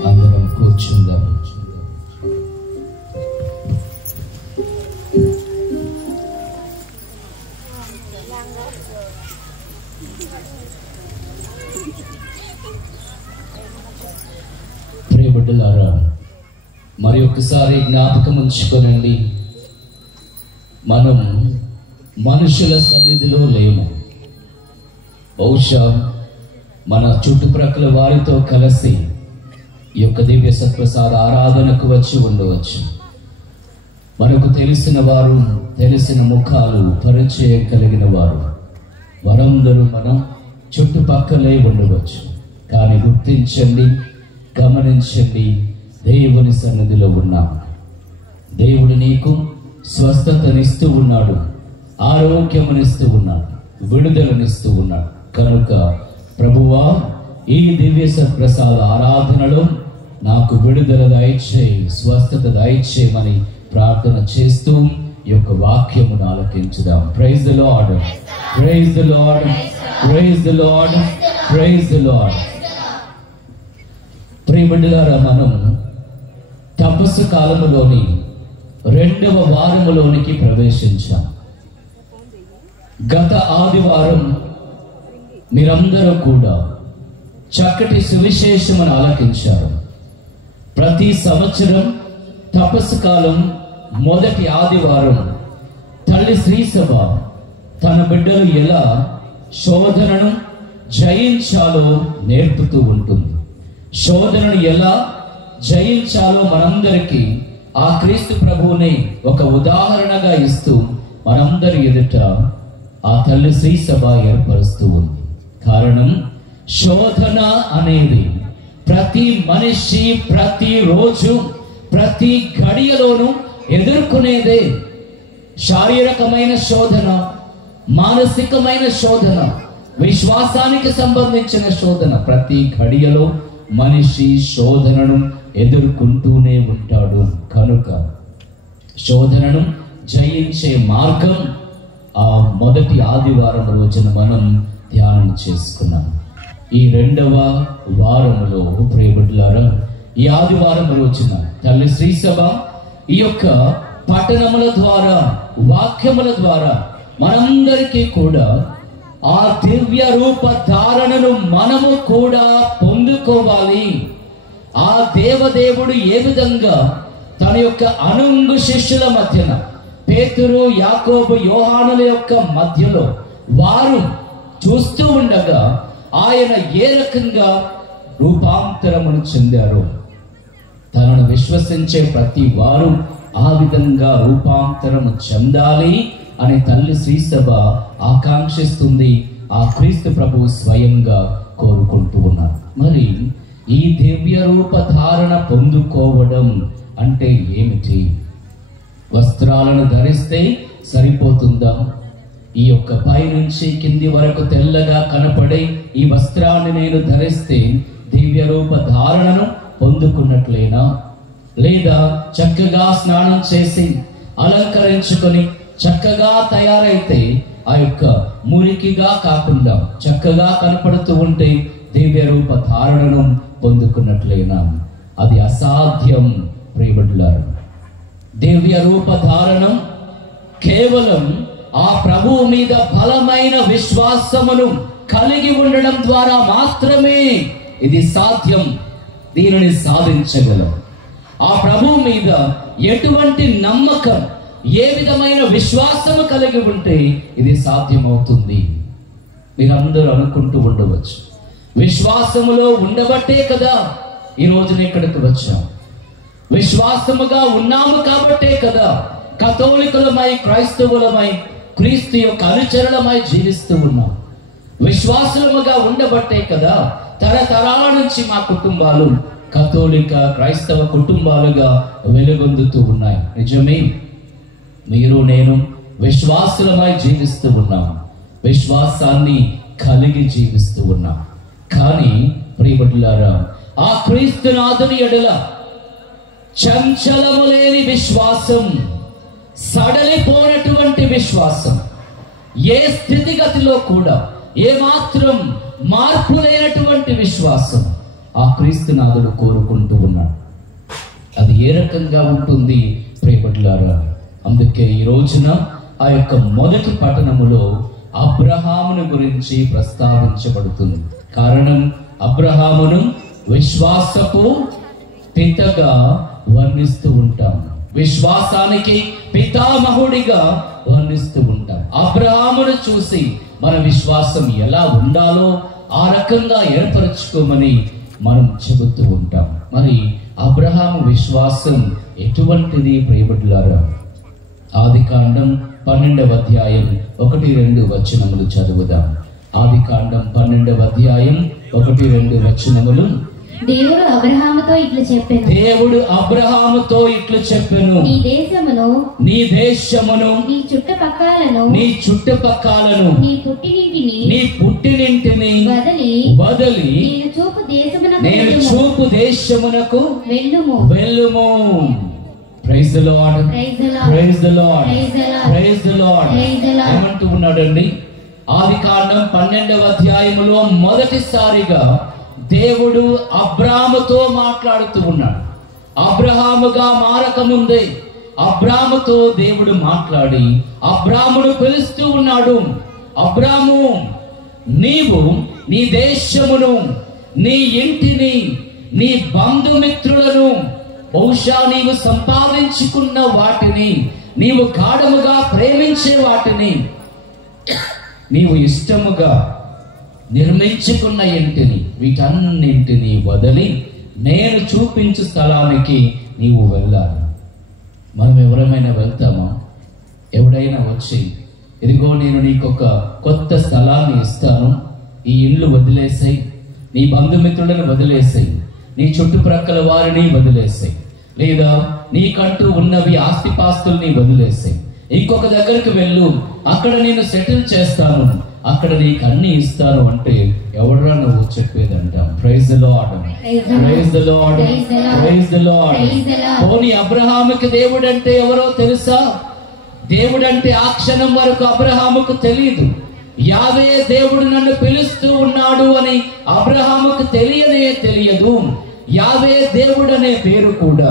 అందరం కూర్చుందాం. ప్రియబిడ్డలారా, మరి ఒకసారి జ్ఞాపకం ఉంచుకోనండి, మనం మనుషుల సన్నిధిలో లేము. బహుశా మన చుట్టుప్రక్కల వారితో కలిసి ఈ యొక్క దివ్య సత్ప్రసాద ఆరాధనకు వచ్చి ఉండవచ్చు. మనకు తెలిసిన వారు, తెలిసిన ముఖాలు, పరిచయం కలిగిన వారు, వారందరూ మనం చుట్టుపక్కలే ఉండవచ్చు. కానీ గుర్తించండి, గమనించండి, దేవుని సన్నిధిలో ఉన్నాం. దేవుడు నీకు స్వస్థతనిస్తూ ఉన్నాడు, ఆరోగ్యమునిస్తూ ఉన్నాడు, విడుదలనిస్తూ ఉన్నాడు. కనుక ప్రభువా, ఈ దివ్య సత్ప్రసాద ఆరాధనలో నాకు విడుదల దయచేయి, స్వస్థత దయచేయమని ప్రార్థన చేస్తూ ఈ యొక్క వాక్యమును ఆలకించుదాం. Praise the lord, praise the lord, praise the lord, praise the Lord. ప్రియబిడ్డలారా, మనం తపస్సు కాలములోని 2వ వారములోనికి ప్రవేశించాం. గత ఆదివారం మీరందరూ కూడా చక్కటి సువిశేషమును ఆలకించారు. ప్రతి సంవత్సరం తపస్సు కాలం మొదటి ఆదివారం తల్లి శ్రీసభ తన బిడ్డలు ఎలా శోధనను జయించాలో నేర్పుతూ ఉంటుంది. శోధనను ఎలా జయించాలో మనందరికీ ఆ క్రీస్తు ప్రభువుని ఒక ఉదాహరణగా ఇస్తూ మనందరి ఎదుట ఆ తల్లి శ్రీ సభ ఏర్పరుస్తూ ఉంది. కారణం, శోధన అనేది ప్రతి మనిషి ప్రతిరోజు ప్రతి గడియలోనూ ఎదుర్కొనేదే. శారీరకమైన శోధన, మానసికమైన శోధన, విశ్వాసానికి సంబంధించిన శోధన, ప్రతి గడియలో మనిషి శోధనను ఎదుర్కొంటూనే ఉంటాడు. కనుక శోధనను జయించే మార్గం ఆ మొదటి ఆదివారం రోజున మనం ధ్యానం చేసుకున్నాం. ఈ రెండవ వారములో ప్రియబిడ్డలారా, ఈ ఆదివారం రోజున తల్లి శ్రీ సభ ఈ యొక్క పఠనముల ద్వారా, వాక్యముల ద్వారా మనందరికీ కూడా ఆ దివ్య రూప ధారణను మనము కూడా పొందుకోవాలి. ఆ దేవదేవుడు ఏ విధంగా తన యొక్క అనుంగు శిష్యుల మధ్యన, పేతురు, యాకోబు, యోహానుల యొక్క మధ్యలో వారు చూస్తూ ఉండగా ఆయన ఏ రకంగా రూపాంతరమును చెందారో, తనను విశ్వసించే ప్రతి వారు ఆ విధంగా రూపాంతరము చెందాలి అని తల్లి శ్రీ సభ ఆకాంక్షిస్తుంది. ఆ క్రీస్తు ప్రభువు స్వయంగా కోరుకుంటూ ఉన్నారు. మరి ఈ దివ్య రూప ధారణ పొందుకోవడం అంటే ఏమిటి? వస్త్రాలను ధరిస్తే సరిపోతుందా? ఈ యొక్క పై నుంచి కింది వరకు తెల్లగా కనపడే ఈ వస్త్రాన్ని నేను ధరిస్తే దివ్య రూప ధారణను పొందుకున్నట్లేనా? లేదా చక్కగా స్నానం చేసి అలంకరించుకొని చక్కగా తయారైతే ఆ యొక్క మురికిగా కాకుండా చక్కగా కనపడుతూ ఉంటే దివ్య రూప ధారణను పొందుకున్నట్లేనా? అది అసాధ్యం ప్రియబిడ్డలారా. దివ్య రూప ధారణం కేవలం ఆ ప్రభువు మీద బలమైన విశ్వాసమును కలిగి ఉండడం ద్వారా మాత్రమే ఇది సాధ్యం. దీనిని సాధించగలం. ఆ ప్రభువు మీద ఎటువంటి నమ్మకం, ఏ విధమైన విశ్వాసము కలిగి ఉంటే ఇది సాధ్యమవుతుంది. మీరందరూ అనుకుంటూ ఉండవచ్చు, విశ్వాసములో ఉండబట్టే కదా ఈ రోజున ఇక్కడికి వచ్చాం, విశ్వాసముగా ఉన్నాము కాబట్టే కదా కథోలికులమై, క్రైస్తవులమై, క్రీస్తు యొక్క అనుచరులమై జీవిస్తూ ఉన్నాం. విశ్వాసులముగా ఉండబట్టే కదా తరతరాల నుంచి మా కుటుంబాలు కథోలిక, క్రైస్తవ కుటుంబాలుగా వెలుగొందుతూ ఉన్నాయి. నిజమే, మీరు నేను విశ్వాసులమై జీవిస్తూ ఉన్నాం, విశ్వాసాన్ని కలిగి జీవిస్తూ ఉన్నాం. కానీ ప్రియబిడ్డలారా, ఆ క్రీస్తునాథుని ఎడల చంచలము లేని విశ్వాసం, సడలిపోనటువంటి విశ్వాసం, ఏ స్థితిగతిలో కూడా ఏమాత్రం మార్పు లేనటువంటి విశ్వాసం ఆ క్రీస్తునాథుడు కోరుకుంటూ ఉన్నాడు. అది ఏ రకంగా ఉంటుంది ప్రియబిడ్డలారా? అందుకే ఈ రోజున ఆ యొక్క మొదటి పఠనములో అబ్రహామును గురించి ప్రస్తావించబడుతుంది. కారణం, అబ్రహామును విశ్వాసపు పితగా వర్ణిస్తూ ఉంటాం, విశ్వాసానికి పితామహుడిగా వర్ణిస్తూ ఉంటాం. అబ్రహామును చూసి మన విశ్వాసం ఎలా ఉండాలో ఆ రకంగా ఏర్పరచుకోమని మనం చెబుతూ ఉంటాం. మరి అబ్రహాము విశ్వాసం ఎటువంటిది ప్రియబిడ్డలారా? ఆదికాండం 12వ అధ్యాయం 1-2 వచనములు చదువుదాం. ఆదికాండం 12వ అధ్యాయం 1-2 వచనములు. దేవుడు అబ్రహాముతో ఇట్లు చెప్పెను, దేవుడు అబ్రహాముతో ఇట్లు చెప్పెను, నీ దేశమును, నీ దేశమును, నీ చుట్టుపక్కలను, నీ చుట్టుపక్కలను, నీ పుట్టినింటిని, నీ పుట్టినింటిని వదలి వదలి నేను చూపు దేశమునకు నేను వెళ్ళుము. చూపు దేశమునకు వెళ్ళుము. వెళ్ళుము. Praise the Lord, Praise the Lord. Praise the Lord, Praise the Lord. Praise the Lord. Praise the Lord. ఏమంటూ ఉన్నాడండి? ఆదికాండం 12వ అధ్యాయములో మొదటిసారిగా దేవుడు అబ్రాముతో మాట్లాడుతూ ఉన్నాడు. అబ్రహాముగా మారకముందే అబ్రాముతో దేవుడు మాట్లాడి అబ్రామును పిలుస్తూ ఉన్నాడు. అబ్రాము, నీవు నీ దేశమును, నీ ఇంటిని, నీ బంధుమిత్రులను, బహుశా నీవు సంపాదించుకున్న వాటిని, నీవు గాఢముగా ప్రేమించే వాటిని, నీవు ఇష్టముగా నిర్మించుకున్న ఇంటిని, వీటన్నింటినీ వదలి నేను చూపించు స్థలానికి నీవు వెళ్ళాలి. మనం ఎవరైనా వెళ్తామా? ఎవడైనా వచ్చి ఇదిగో నేను నీకొక కొత్త స్థలాన్ని ఇస్తాను, ఈ ఇల్లు వదిలేసాయి, నీ బంధుమిత్రులను వదిలేసాయి, నీ చుట్టుప్రక్కల వారిని వదిలేసాయి, లేదా నీకంటూ ఉన్నవి ఆస్తిపాస్తుల్ని వదిలేసాయి, ఇంకొక దగ్గరికి వెళ్ళు, అక్కడ నేను సెటిల్ చేస్తాను, అక్కడ నీకు అన్ని ఇస్తాను అంటే ఎవడరా నువ్వు చెప్పేదంట? Praise the lord, praise the lord, praise the Lord. పోనీ అబ్రహాముకి దేవుడంటే ఎవరో తెలుసా? దేవుడంటే ఆ క్షణం వరకు అబ్రహాముకు తెలియదు. యావే దేవుడు నన్ను పిలుస్తూ ఉన్నాడు అని అబ్రహాముకు తెలియదు. యావే దేవుడు అనే పేరు కూడా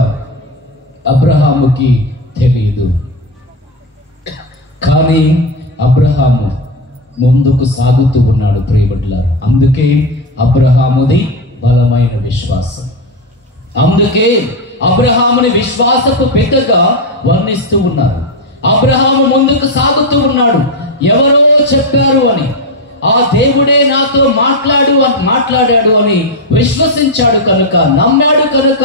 అబ్రహాముకి తెలియదు. కానీ అబ్రహాము ముందుకు సాగుతూ ఉన్నాడు ప్రియబిడ్డలారా. అందుకే అబ్రహాముది బలమైన విశ్వాసం. అందుకే అబ్రహాముని విశ్వాసపు పితగా వర్ణిస్తూ ఉన్నారు. అబ్రహాము ముందుకు సాగుతూ ఉన్నాడు. ఎవరో చెప్పారు అని, ఆ దేవుడే నాతో మాట్లాడాడు అని విశ్వసించాడు కనుక, నమ్మాడు కనుక,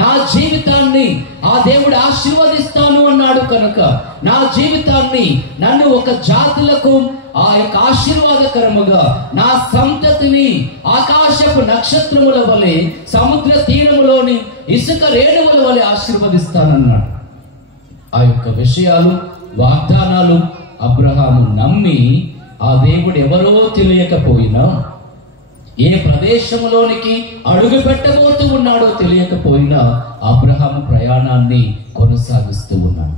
నా జీవితాన్ని ఆ దేవుడు ఆశీర్వదిస్తాను అన్నాడు కనుక, నా జీవితాన్ని, నన్ను ఒక జాతులకు ఆ యొక్క ఆశీర్వాదకరముగా, నా సంతతిని ఆకాశపు నక్షత్రముల వలె, సముద్ర తీరములోని ఇసుక రేణువుల వలె ఆశీర్వదిస్తానన్నాడు. ఆ యొక్క విషయాలు, వాగ్దానాలు అబ్రహాము నమ్మి, ఆ దేవుడు ఎవరో తెలియకపోయినా, ఏ ప్రదేశంలోనికి అడుగు పెట్టబోతూ ఉన్నాడో తెలియకపోయినా అబ్రహాము ప్రయాణాన్ని కొనసాగిస్తూ ఉన్నాడు.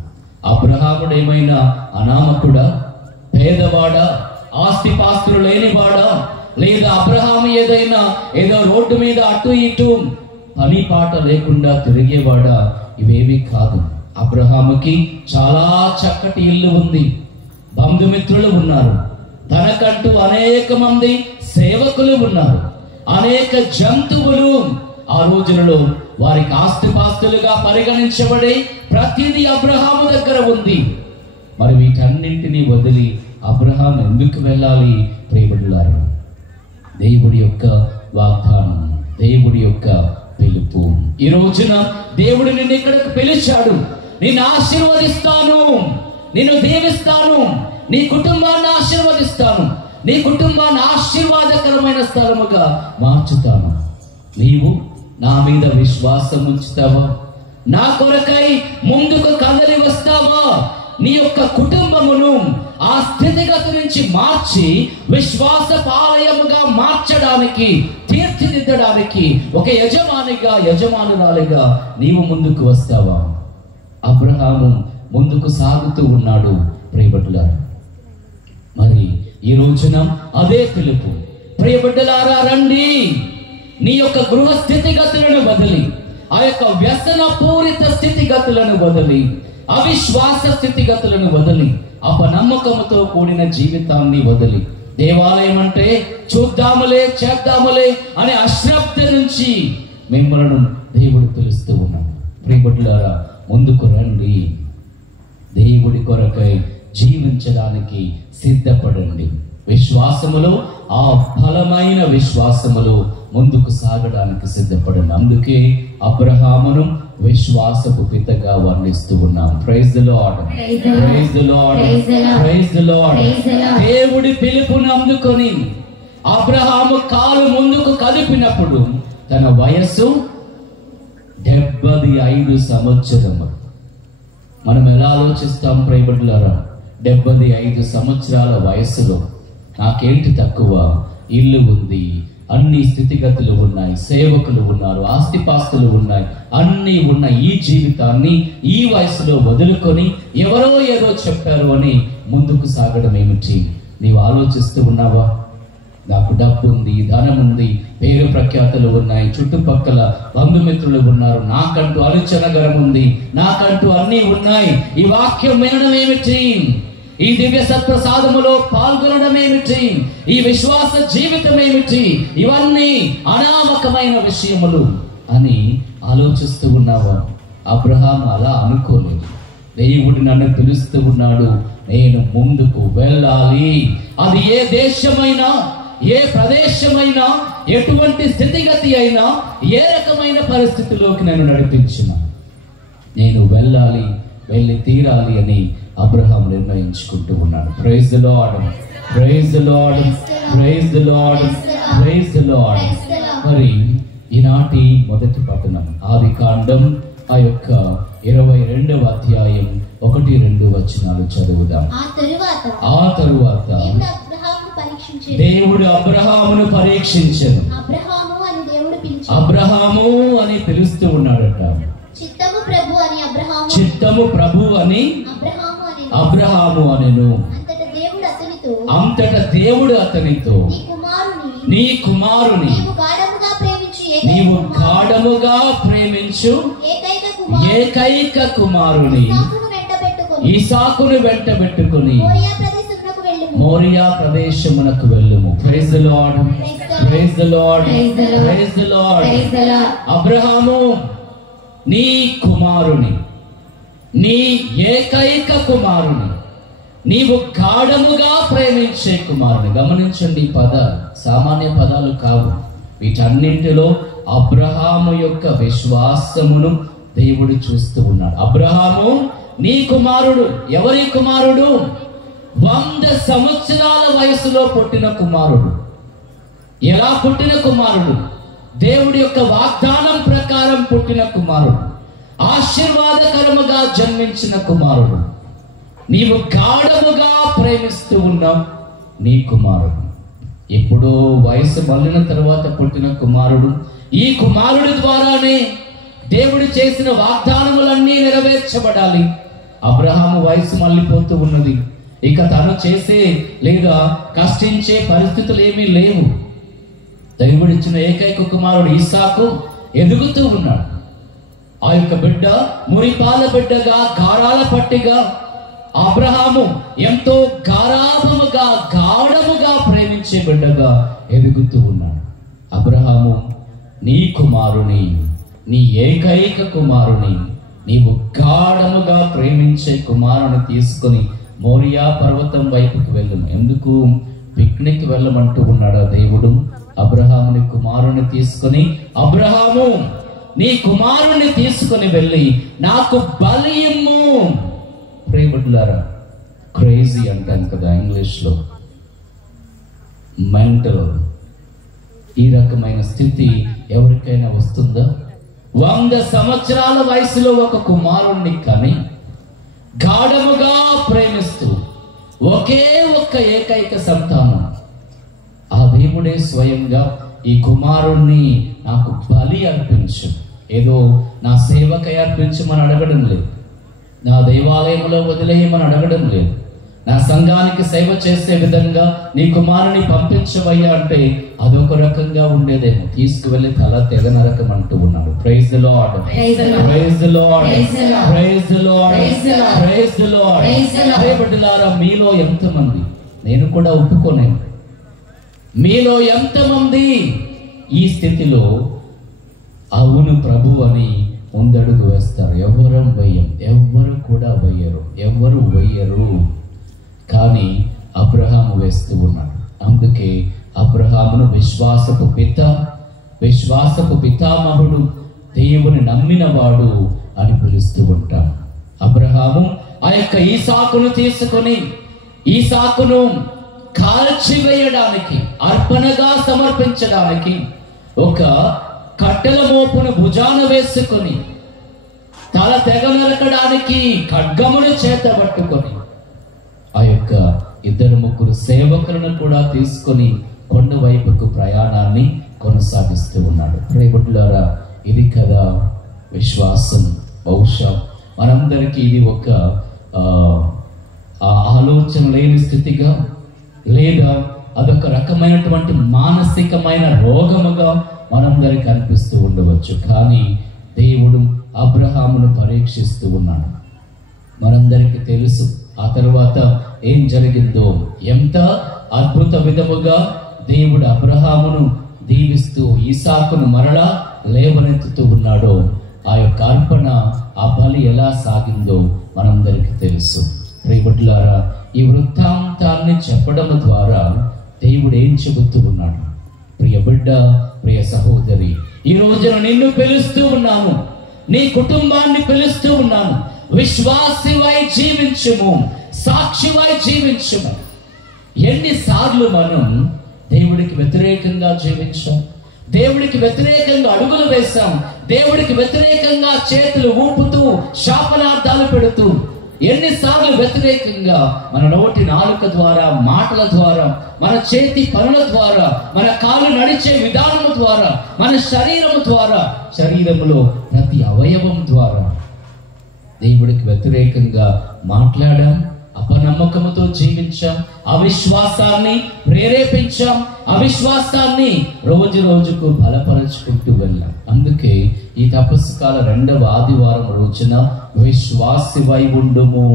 అబ్రహాముడు ఏమైనా అనామకుడా, పేదవాడా, ఆస్తిపాస్తులు లేనివాడా, లేదా అబ్రహాము ఏదో రోడ్డు మీద అటు ఇటు పని పాట లేకుండా తిరిగేవాడా? ఇవేవి కాదు. అబ్రహాముకి చాలా చక్కటి ఇల్లు ఉంది, బంధుమిత్రులు ఉన్నారు, తనకంటూ అనేక మంది సేవకులు ఉన్నారు, అనేక జంతువులు ఆ రోజులలో వారికి ఆస్తిపాస్తులుగా పరిగణించబడే ప్రతిదీ అబ్రహాము దగ్గర ఉంది. మరి వీటన్నింటినీ వదిలి అబ్రహాము ఎందుకు వెళ్ళాలి ప్రియబిడ్డలారా? దేవుడి యొక్క వాగ్దానం, దేవుడి యొక్క పిలుపు. ఈ రోజున దేవుడు నిన్ను ఇక్కడికి పిలిచాడు. నిన్ను ఆశీర్వదిస్తాను, నిన్ను దీవిస్తాను, నీ కుటుంబాన్ని ఆశీర్వదిస్తాను, నీ కుటుంబాన్ని ఆశీర్వాదకరమైన స్థలముగా మార్చుతాను. నీవు నా మీద విశ్వాసం ఉంచుతావా? నా కొరకై ముందుకు కదలి వస్తావా? నీ యొక్క కుటుంబమును ఆ స్థితిగతి నుంచి మార్చి విశ్వాసపాలయముగా మార్చడానికి, తీర్చిదిద్దడానికి ఒక యజమానురాలిగా నీవు ముందుకు వస్తావా? అబ్రహాము ముందుకు సాగుతూ ఉన్నాడు ప్రియబిడ్డలారా. మరి ఈ రోజున అదే పిలుపు. ప్రియబిడ్డలారా, రండి. నీ యొక్క గృహ స్థితిగతులను వదిలి, ఆ యొక్క వ్యసన పూరిత స్థితిగతులను వదిలి, అవిశ్వాస స్థితిగతులను వదిలి, అపనమ్మకముతో కూడిన జీవితాన్ని వదిలి, దేవాలయం అంటే చూద్దాములే చేద్దాములే అనే అశ్రద్ధ నుంచి మిమ్మల్ని దేవుడు పిలుస్తూ ఉన్నాడు. ప్రియబిడ్డలారా, ముందుకు రండి. దేవుడి కొరకై జీవించడానికి సిద్ధపడండి. విశ్వాసములో, ఆ బలమైన విశ్వాసములో ముందుకు సాగడానికి సిద్ధపడండి. అందుకే అబ్రహామును విశ్వాసపు పితగా వర్ణిస్తూ ఉన్నాం. Praise the lord, praise the lord, praise the lord. దేవుడి పిలుపును అందుకొని అబ్రహాము కాలు ముందుకు కదిపినప్పుడు తన వయస్సు 75 సంవత్సరములు. మనం ఎలా ఆలోచిస్తాం ప్రియబిడ్డలారా? 75 సంవత్సరాల వయస్సులో నాకేంటి తక్కువ? ఇల్లు ఉంది, అన్ని స్థితిగతులు ఉన్నాయి, సేవకులు ఉన్నారు, ఆస్తిపాస్తులు ఉన్నాయి, అన్ని ఉన్న ఈ జీవితాన్ని ఈ వయసులో వదులుకొని ఎవరో ఏదో చెప్పారు అని ముందుకు సాగడం ఏమిటి? నీవు ఆలోచిస్తూ ఉన్నావా? నాకు డబ్బు ఉంది, ధనం ఉంది, పేరు ప్రఖ్యాతులు ఉన్నాయి, చుట్టుపక్కల బంధుమిత్రులు ఉన్నారు, నాకంటూ అనుచరగరం ఉంది, నాకంటూ అన్ని ఉన్నాయి. ఈ వాక్యం వినడం ఏమిటి? ఈ దివ్య సత్ప్రసాదములో పాల్గొనడం ఏమిటి? ఈ విశ్వాస జీవితం ఏమిటి? ఇవన్నీ అనామకమైన విషయములు అని ఆలోచిస్తూ ఉన్నావా? అబ్రహాము అలా అనుకోలేదు. దేవుడు నన్ను పిలుస్తూ ఉన్నాడు, నేను ముందుకు వెళ్ళాలి. అది ఏ దేశమైనా, ఏ ప్రదేశమైనా, ఎటువంటి స్థితిగతి అయినా, ఏ రకమైన పరిస్థితిలోకి నన్ను నడిపించిన నేను వెళ్ళి తీరాలి అని అబ్రహాం నిర్ణయించుకుంటూ ఉన్నాడు. Praise the lord, praise the lord, praise the lord, praise the lord. మరి ఈనాటి మొదటి పట్టణం ఆదికాండం ఆ యొక్క 22వ అధ్యాయం 1-2 వచనాలు చదువుదాం. ఆ తరువాత దేవుడు అబ్రహామును పరీక్షించెను. అబ్రహాము అని పిలుస్తూ ఉన్నాడట. చిత్తము ప్రభు అని అబ్రహాము అనెను. అంతట దేవుడు అతనితో నీ కుమారుని నీవు గాఢముగా ప్రేమించు ఏకైక కుమారుని ఇసాకును వెంటబెట్టుకుని మోరియా ప్రదేశమునకు వెళ్ళుము. Praise the lord, praise the lord, praise the lord. Abraham నీ కుమారుని, నీ ఏకైక కుమారుని, నీవు గాఢముగా ప్రేమించే కుమారుని. గమనించండి, ఈ పదాలు సామాన్య పదాలు కావు. వీటన్నింటిలో అబ్రహాము యొక్క విశ్వాసమును దేవుడు చూస్తూ ఉన్నాడు. అబ్రహాము నీ కుమారుడు. ఎవరి కుమారుడు? 100 సంవత్సరాల వయసులో పుట్టిన కుమారుడు. ఎలా పుట్టిన కుమారుడు? దేవుడి యొక్క వాగ్దానం ప్రకారం పుట్టిన కుమారుడు. ఆశీర్వాదకరముగా జన్మించిన కుమారుడు. నీవు గాఢముగా ప్రేమిస్తూ ఉన్నావు నీ కుమారుడు. ఎప్పుడో వయసు మళ్ళిన తర్వాత పుట్టిన కుమారుడు. ఈ కుమారుడి ద్వారానే దేవుడు చేసిన వాగ్దానములన్నీ నెరవేర్చబడాలి. అబ్రహాము వయసు మళ్ళిపోతూ ఉన్నది. ఇక తను చేసే లేదా కష్టించే పరిస్థితులు ఏమీ లేవు. దేవుడిచ్చిన ఏకైక కుమారుడు ఇస్సాకు ఎదుగుతూ ఉన్నాడు. ఆ యొక్క బిడ్డ మురిపాల బిడ్డగా, గారాల పట్టిగా అబ్రహాము ఎంతో గారాభముగా, గాఢముగా ప్రేమించే బిడ్డగా ఎదుగుతూ ఉన్నాడు. అబ్రహాము నీ కుమారుని, నీ ఏకైక కుమారుని, నీవు గాఢముగా ప్రేమించే కుమారుని తీసుకొని మోరియా పర్వతం వైపుకు వెళ్ళము. ఎందుకు? పిక్నిక్ వెళ్ళమంటూ ఉన్నాడు దేవుడు. అబ్రహాముని కుమారుని తీసుకొని, అబ్రహాము నీ కుమారుని తీసుకొని వెళ్ళి నాకు బలి ఇమ్ము. ప్రేమికులారా, క్రేజీ అంటాను కదా ఇంగ్లీష్లో, మెంటల్. ఈ రకమైన స్థితి ఎవరికైనా వస్తుందా? 100 సంవత్సరాల వయసులో ఒక కుమారుణ్ణి కానీ గాఢముగా ప్రేమిస్తూ ఒకే ఒక్క ఏకైక సంతానం. ఆ దేవుడే స్వయంగా ఈ కుమారుణ్ణి నాకు బలి అర్పించు, ఏదో నా సేవకై అర్పించమని అడగడం లేదు, నా దేవాలయంలో వదిలేయమని అడగడం లేదు, నా సంఘానికి సేవ చేసే విధంగా నీ కుమారుని పంపించవయ్యా అంటే అదొక రకంగా ఉండేదేమో. తీసుకువెళ్ళి తల తెగ నరకం అంటూ ఉన్నాడు. Praise the lord, praise the lord, praise the lord, praise the lord. బిడ్డలారా, మీలో ఎంతమంది, నేను కూడా ఒప్పుకోలేను, మీలో ఎంతమంది ఈ స్థితిలో అవును ప్రభు అని ముందడుగు వేస్తారు? ఎవరం వెయ్యం, ఎవ్వరు కూడా వెయ్యరు. కానీ అబ్రహాము వేస్తూ ఉన్నాడు. అందుకే అబ్రహామును విశ్వాసపు పితామహుడు, దేవుని నమ్మినవాడు అని పిలుస్తూ ఉంటాం. అబ్రహాము ఆ యొక్క ఈసాకును తీసుకొని, ఈసాకును కాల్చివేయడానికి, అర్పణగా సమర్పించడానికి ఒక కట్టెల మోపును భుజాన వేసుకొని, తల తెగ నరకడానికి ఖడ్గమును చేత పట్టుకొని, ఆ యొక్క 2-3 సేవకులను కూడా తీసుకొని కొండ వైపుకు ప్రయాణాన్ని కొనసాగిస్తూ ఉన్నాడు. ప్రియబిడ్డలారా, ఇది కదా విశ్వాసం. బహుశా మనందరికీ ఇది ఒక ఆలోచన లేని స్థితిగా, లేదా అదొక రకమైనటువంటి మానసికమైన రోగముగా మనందరికి అనిపిస్తూ ఉండవచ్చు. కానీ దేవుడు అబ్రహామును పరీక్షిస్తూ ఉన్నాడు. మనందరికీ తెలుసు ఆ తర్వాత ఏం జరిగిందో. ఎంత అద్భుత విధముగా దేవుడు అబ్రహామును దీవిస్తూ ఇసాకును మరలా లేవనెత్తుతూ ఉన్నాడో, ఆ యొక్క అర్పణ, ఆ బలి ఎలా సాగిందో మనందరికీ తెలుసు. ప్రియబిడ్డలారా, ఈ వృత్తాంతాన్ని చెప్పడం ద్వారా దేవుడు ఏం చెబుతూ ఉన్నాడు? ప్రియ బిడ్డ, ప్రియ సహోదరి, ఈ రోజున నిన్ను పిలుస్తూ ఉన్నాను, నీ కుటుంబాన్ని పిలుస్తూ ఉన్నాను. విశ్వాసివై జీవించుము, సాక్షివై జీవించుము. ఎన్నిసార్లు మనం దేవుడికి వ్యతిరేకంగా జీవించాం, దేవుడికి వ్యతిరేకంగా అడుగులు వేశాం, దేవుడికి వ్యతిరేకంగా చేతులు ఊపుతూ శాపనార్థాలు పెడుతూ, ఎన్నిసార్లు వ్యతిరేకంగా మన నోటి నాలుక ద్వారా, మాటల ద్వారా, మన చేతి పనుల ద్వారా, మన కాళ్ళు నడిచే విధానము ద్వారా, మన శరీరము ద్వారా, శరీరములో ప్రతి అవయవం ద్వారా దేవుడికి వ్యతిరేకంగా మాట్లాడాం, అపనమ్మకముతో జీవించాం, అవిశ్వాసాన్ని ప్రేరేపించాం, అవిశ్వాసాన్ని రోజు రోజుకు బలపరుచుకుంటూ వెళ్ళాం. అందుకే ఈ తపస్సు కాల 2వ ఆదివారం రోజున విశ్వాసివై ఉండుము,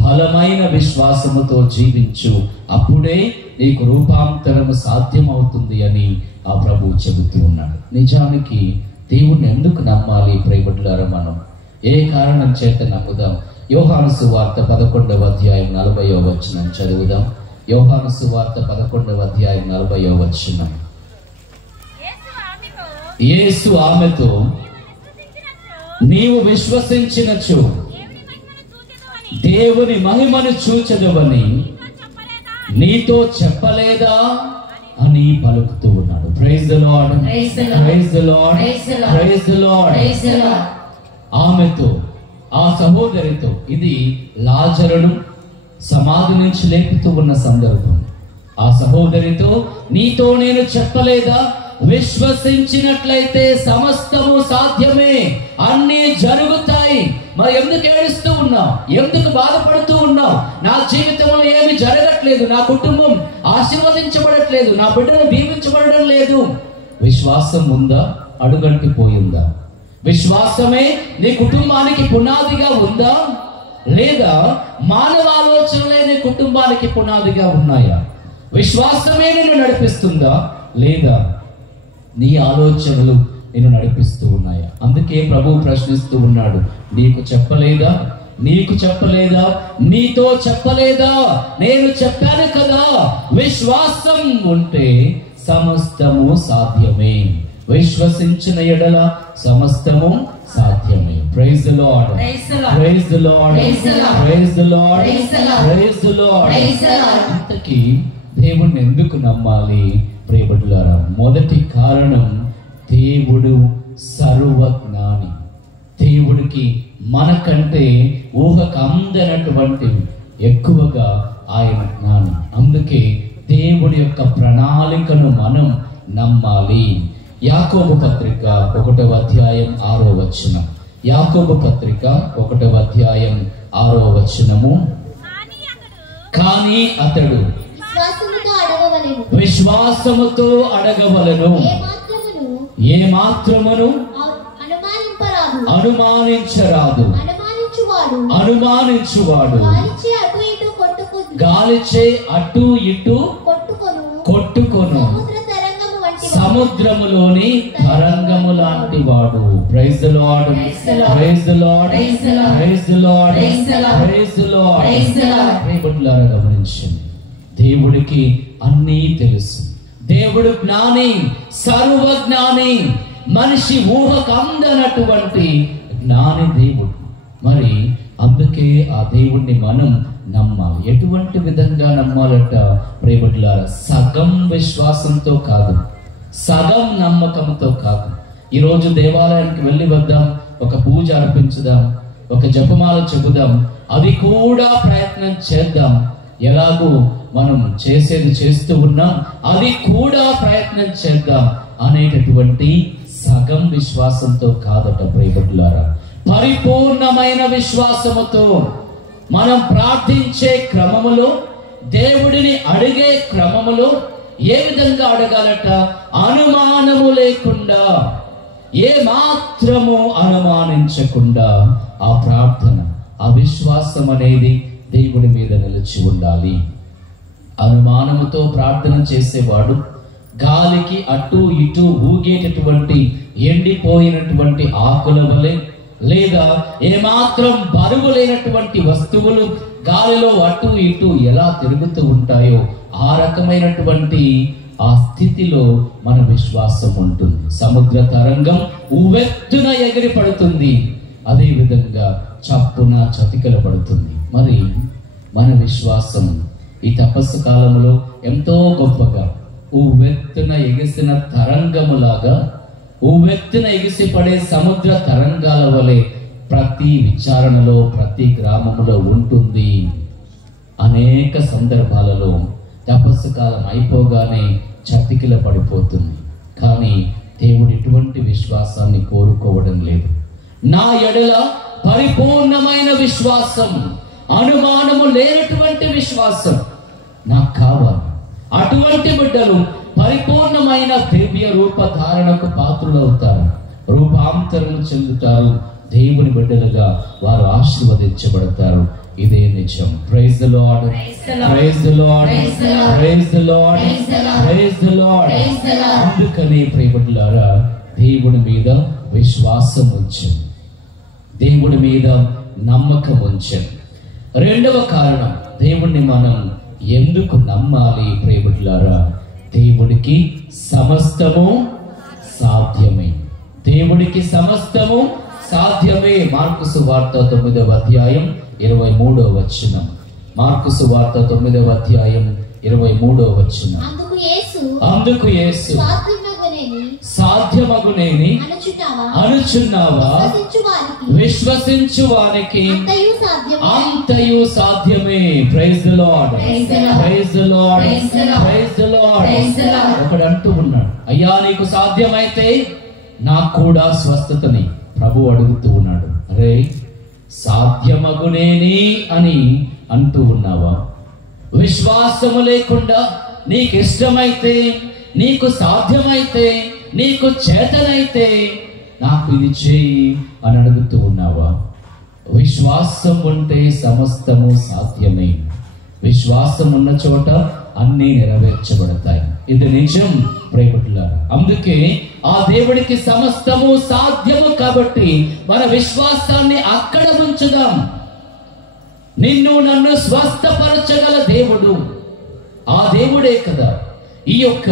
బలమైన విశ్వాసముతో జీవించు, అప్పుడే నీకు రూపాంతరము సాధ్యమవుతుంది అని ఆ ప్రభువు చెబుతూ ఉన్నాడు. నిజానికి దేవుణ్ణి ఎందుకు నమ్మాలి ప్రియబిడ్డలారా? మనం ఏ కారణం చేత నమ్ముదాం? యోహాను సువార్త 11వ అధ్యాయం 40వ వచనం చదువుదాం. యోహాను సువార్త 11వ అధ్యాయం 40వ వచనం. యేసు ఆమెతో, నీవు విశ్వసించినచు దేవుని మహిమను చూచెదవని నీతో చెప్పలేదా అని పలుకుతూ ఉన్నాడు. Praise the lord, praise the lord, praise the lord. ఆమెతో, ఆ సహోదరితో, ఇది లాజరును సమాధి నుంచి లేపుతూ ఉన్న సందర్భం. ఆ సహోదరితో, నీతో నేను చెప్పలేదా, విశ్వసించినట్లయితే సమస్తము సాధ్యమే, అన్నీ జరుగుతాయి. మరి ఎందుకు ఏడుస్తూ ఉన్నావు? ఎందుకు బాధపడుతూ ఉన్నావు? నా జీవితంలో ఏమి జరగట్లేదు, నా కుటుంబం ఆశీర్వదించబడట్లేదు, నా బిడ్డలు దీవించబడడం లేదు. విశ్వాసం ఉందా? అడుగంటిపోయిందా? విశ్వాసమే నీ కుటుంబానికి పునాదిగా ఉందా? లేదా మానవ ఆలోచనలే నీ కుటుంబానికి పునాదిగా ఉన్నాయా? విశ్వాసమే నిన్ను నడిపిస్తుందా? లేదా నీ ఆలోచనలు నిన్ను నడిపిస్తూ ఉన్నాయా? అందుకే ప్రభువు ప్రశ్నిస్తూ ఉన్నాడు, నీకు చెప్పలేదా, నీకు చెప్పలేదా, నీతో చెప్పలేదా? నేను చెప్పాను కదా, విశ్వాసం ఉంటే సమస్తము సాధ్యమే. విశ్వసించిన ఎడల సమస్తము సాధ్యమే. Praise the lord, praise the lord, praise the lord, praise the lord. ఇంతకీ దేవుణ్ణి ఎందుకు నమ్మాలి ప్రియబిడ్డలారా? మొదటి కారణం, దేవుడు సర్వజ్ఞాని. దేవుడికి మనకంటే ఊహకు అందనటువంటి ఎక్కువగా ఆయన జ్ఞాని. అందుకే దేవుడి యొక్క ప్రణాళికను మనం నమ్మాలి. యాకోబు పత్రిక 1వ అధ్యాయం 6వ వచనం. యాకోబు పత్రిక 1వ అధ్యాయం 6వ వచనము. కానీ అతడు విశ్వాసముతో అడగవలెను, ఏ మాత్రమును అనుమానించరాదు. అనుమానించువాడు గాలిచే అటు ఇటు కొట్టుకొను, సముద్రములోని తరంగము లాంటి వాడు. Praise the lord, praise the lord, praise the lord, praise the lord. గమనించండి, దేవుడికి అన్నీ తెలుసు. దేవుడు జ్ఞాని, సర్వజ్ఞాని, మనిషి ఊహకు అందనటువంటి జ్ఞాని దేవుడు. మరి అందుకే ఆ దేవుణ్ణి మనం నమ్మాలి. ఎటువంటి విధంగా నమ్మాలట ప్రియబిడ్డలారా? సగం విశ్వాసంతో కాదు, సగం నమ్మకంతో కాదు. ఈరోజు దేవాలయానికి వెళ్ళి వద్దాం, ఒక పూజ అర్పించుదాం, ఒక జపమాల చెబుదాం, అది కూడా ప్రయత్నం చేద్దాం. ఎలాగో మనం చేసేది చేస్తూ ఉన్నాం, అది కూడా ప్రయత్నం చేద్దాం అనేటటువంటి సగం విశ్వాసంతో కాదట ప్రియబిడ్డలారా. పరిపూర్ణమైన విశ్వాసముతో మనం ప్రార్థించే క్రమములో, దేవుడిని అడిగే క్రమములో ఏ విధంగా అడగాలట? అనుమానము లేకుండా, ఏ మాత్రము అనుమానించకుండా ఆ ప్రార్థన, ఆ విశ్వాసం అనేది దేవుడి మీద నిలిచి ఉండాలి. అనుమానముతో ప్రార్థన చేసేవాడు గాలికి అటు ఇటు ఊగేటటువంటి ఎండిపోయినటువంటి ఆకుల వలె, లేదా ఏమాత్రం బరువు లేనటువంటి వస్తువులు గాలిలో అటు ఇటు ఎలా తిరుగుతూ ఉంటాయో ఆ రకమైనటువంటి ఆ స్థితిలో మన విశ్వాసం ఉంటుంది. సముద్ర తరంగం ఉవ్వెత్తున ఎగిరి పడుతుంది, అదే విధంగా చప్పున చతికిల పడుతుంది. మరి మన విశ్వాసం ఈ తపస్సు కాలంలో ఎంతో గొప్పగా ఉవ్వెత్తున ఎగిసిన తరంగములాగా, ఉవ్వెత్తున ఎగిసిపడే సముద్ర తరంగాల వలె ప్రతి విచారణలో, ప్రతి గ్రామంలో ఉంటుంది. అనేక సందర్భాలలో తపస్సు కాలం అయిపోగానే చతికిల పడిపోతుంది. కానీ దేవుడు ఎటువంటి విశ్వాసాన్ని కోరుకోవడం లేదు. నా ఎడల పరిపూర్ణమైన విశ్వాసం, అనుమానము లేనటువంటి విశ్వాసం నాకు కావాలి. అటువంటి బిడ్డలు పరిపూర్ణమైన దివ్య రూప ధారణకు పాత్రులవుతారు, రూపాంతరము చెందుతారు. దేవుని బిడ్డలుగా వారు ఆశీర్వదించబడతారు. ఇదే నిజం. Praise the lord, praise the lord, praise the lord, praise the lord. అందుకని ప్రియబిడ్డలారా, దేవుని మీద విశ్వాసం ఉంచండి, దేవుడి మీద నమ్మకం ఉంచండి. రెండవ కారణం, దేవుణ్ణి మనం ఎందుకు నమ్మాలి ప్రియబిడ్డలారా? దేవుడికి సమస్తము సాధ్యమే, దేవుడికి సమస్తము సాధ్యమే. మార్కు సువార్త 9వ అధ్యాయం 23వ వచనం. మార్కు సువార్త 9వ అధ్యాయం 23వ వచనం. అందుకు యేసు సాధ్యమగునేని అనుచున్నావా? విశ్వసించు వానికి అంతయు సాధ్యమే. Praise the lord, praise the lord, praise the lord. ఒకడు అంటూ ఉన్నాడు, అయ్యా నీకు సాధ్యమైతే నాకు కూడా స్వస్థతని ప్రభు అడుగుతూ ఉన్నాడు. అరే, సాధ్యమగునేని అని అంటూ ఉన్నావా? విశ్వాసము లేకుండా నీకు ఇష్టమైతే, నీకు సాధ్యమైతే, నీకు చేతనైతే నాకు ఇది చేయి అని అడుగుతూ ఉన్నావా? విశ్వాసం ఉంటే సమస్తము సాధ్యమే. విశ్వాసం ఉన్న చోట అన్నీ నెరవేర్చబడతాయి. ఇది నిజం ప్రియబిడ్డలారా. అందుకే ఆ దేవుడికి సమస్తము సాధ్యము కాబట్టి మన విశ్వాసాన్ని అక్కడ ఉంచుదాం. నిన్ను నన్ను స్వస్థపరచగల దేవుడు ఆ దేవుడే కదా. ఈ యొక్క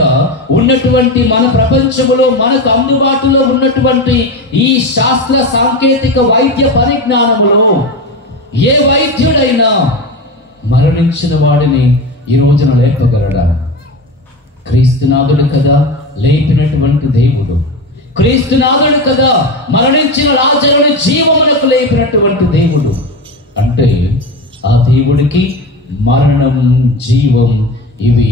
ఉన్నటువంటి మన ప్రపంచంలో మనకు అందుబాటులో ఉన్నటువంటి ఈ శాస్త్ర సాంకేతిక వైద్య పరిజ్ఞానములో ఏ వైద్యుడైనా మరణించిన వాడిని ఈ రోజున లేపగలడా? క్రీస్తునాథుడు కదా లేపినటువంటి దేవుడు. క్రీస్తునాథుడు కదా మరణించిన లాజరుని జీవమునకు లేపినటువంటి దేవుడు. అంటే ఆ దేవుడికి మరణం, జీవం ఇవి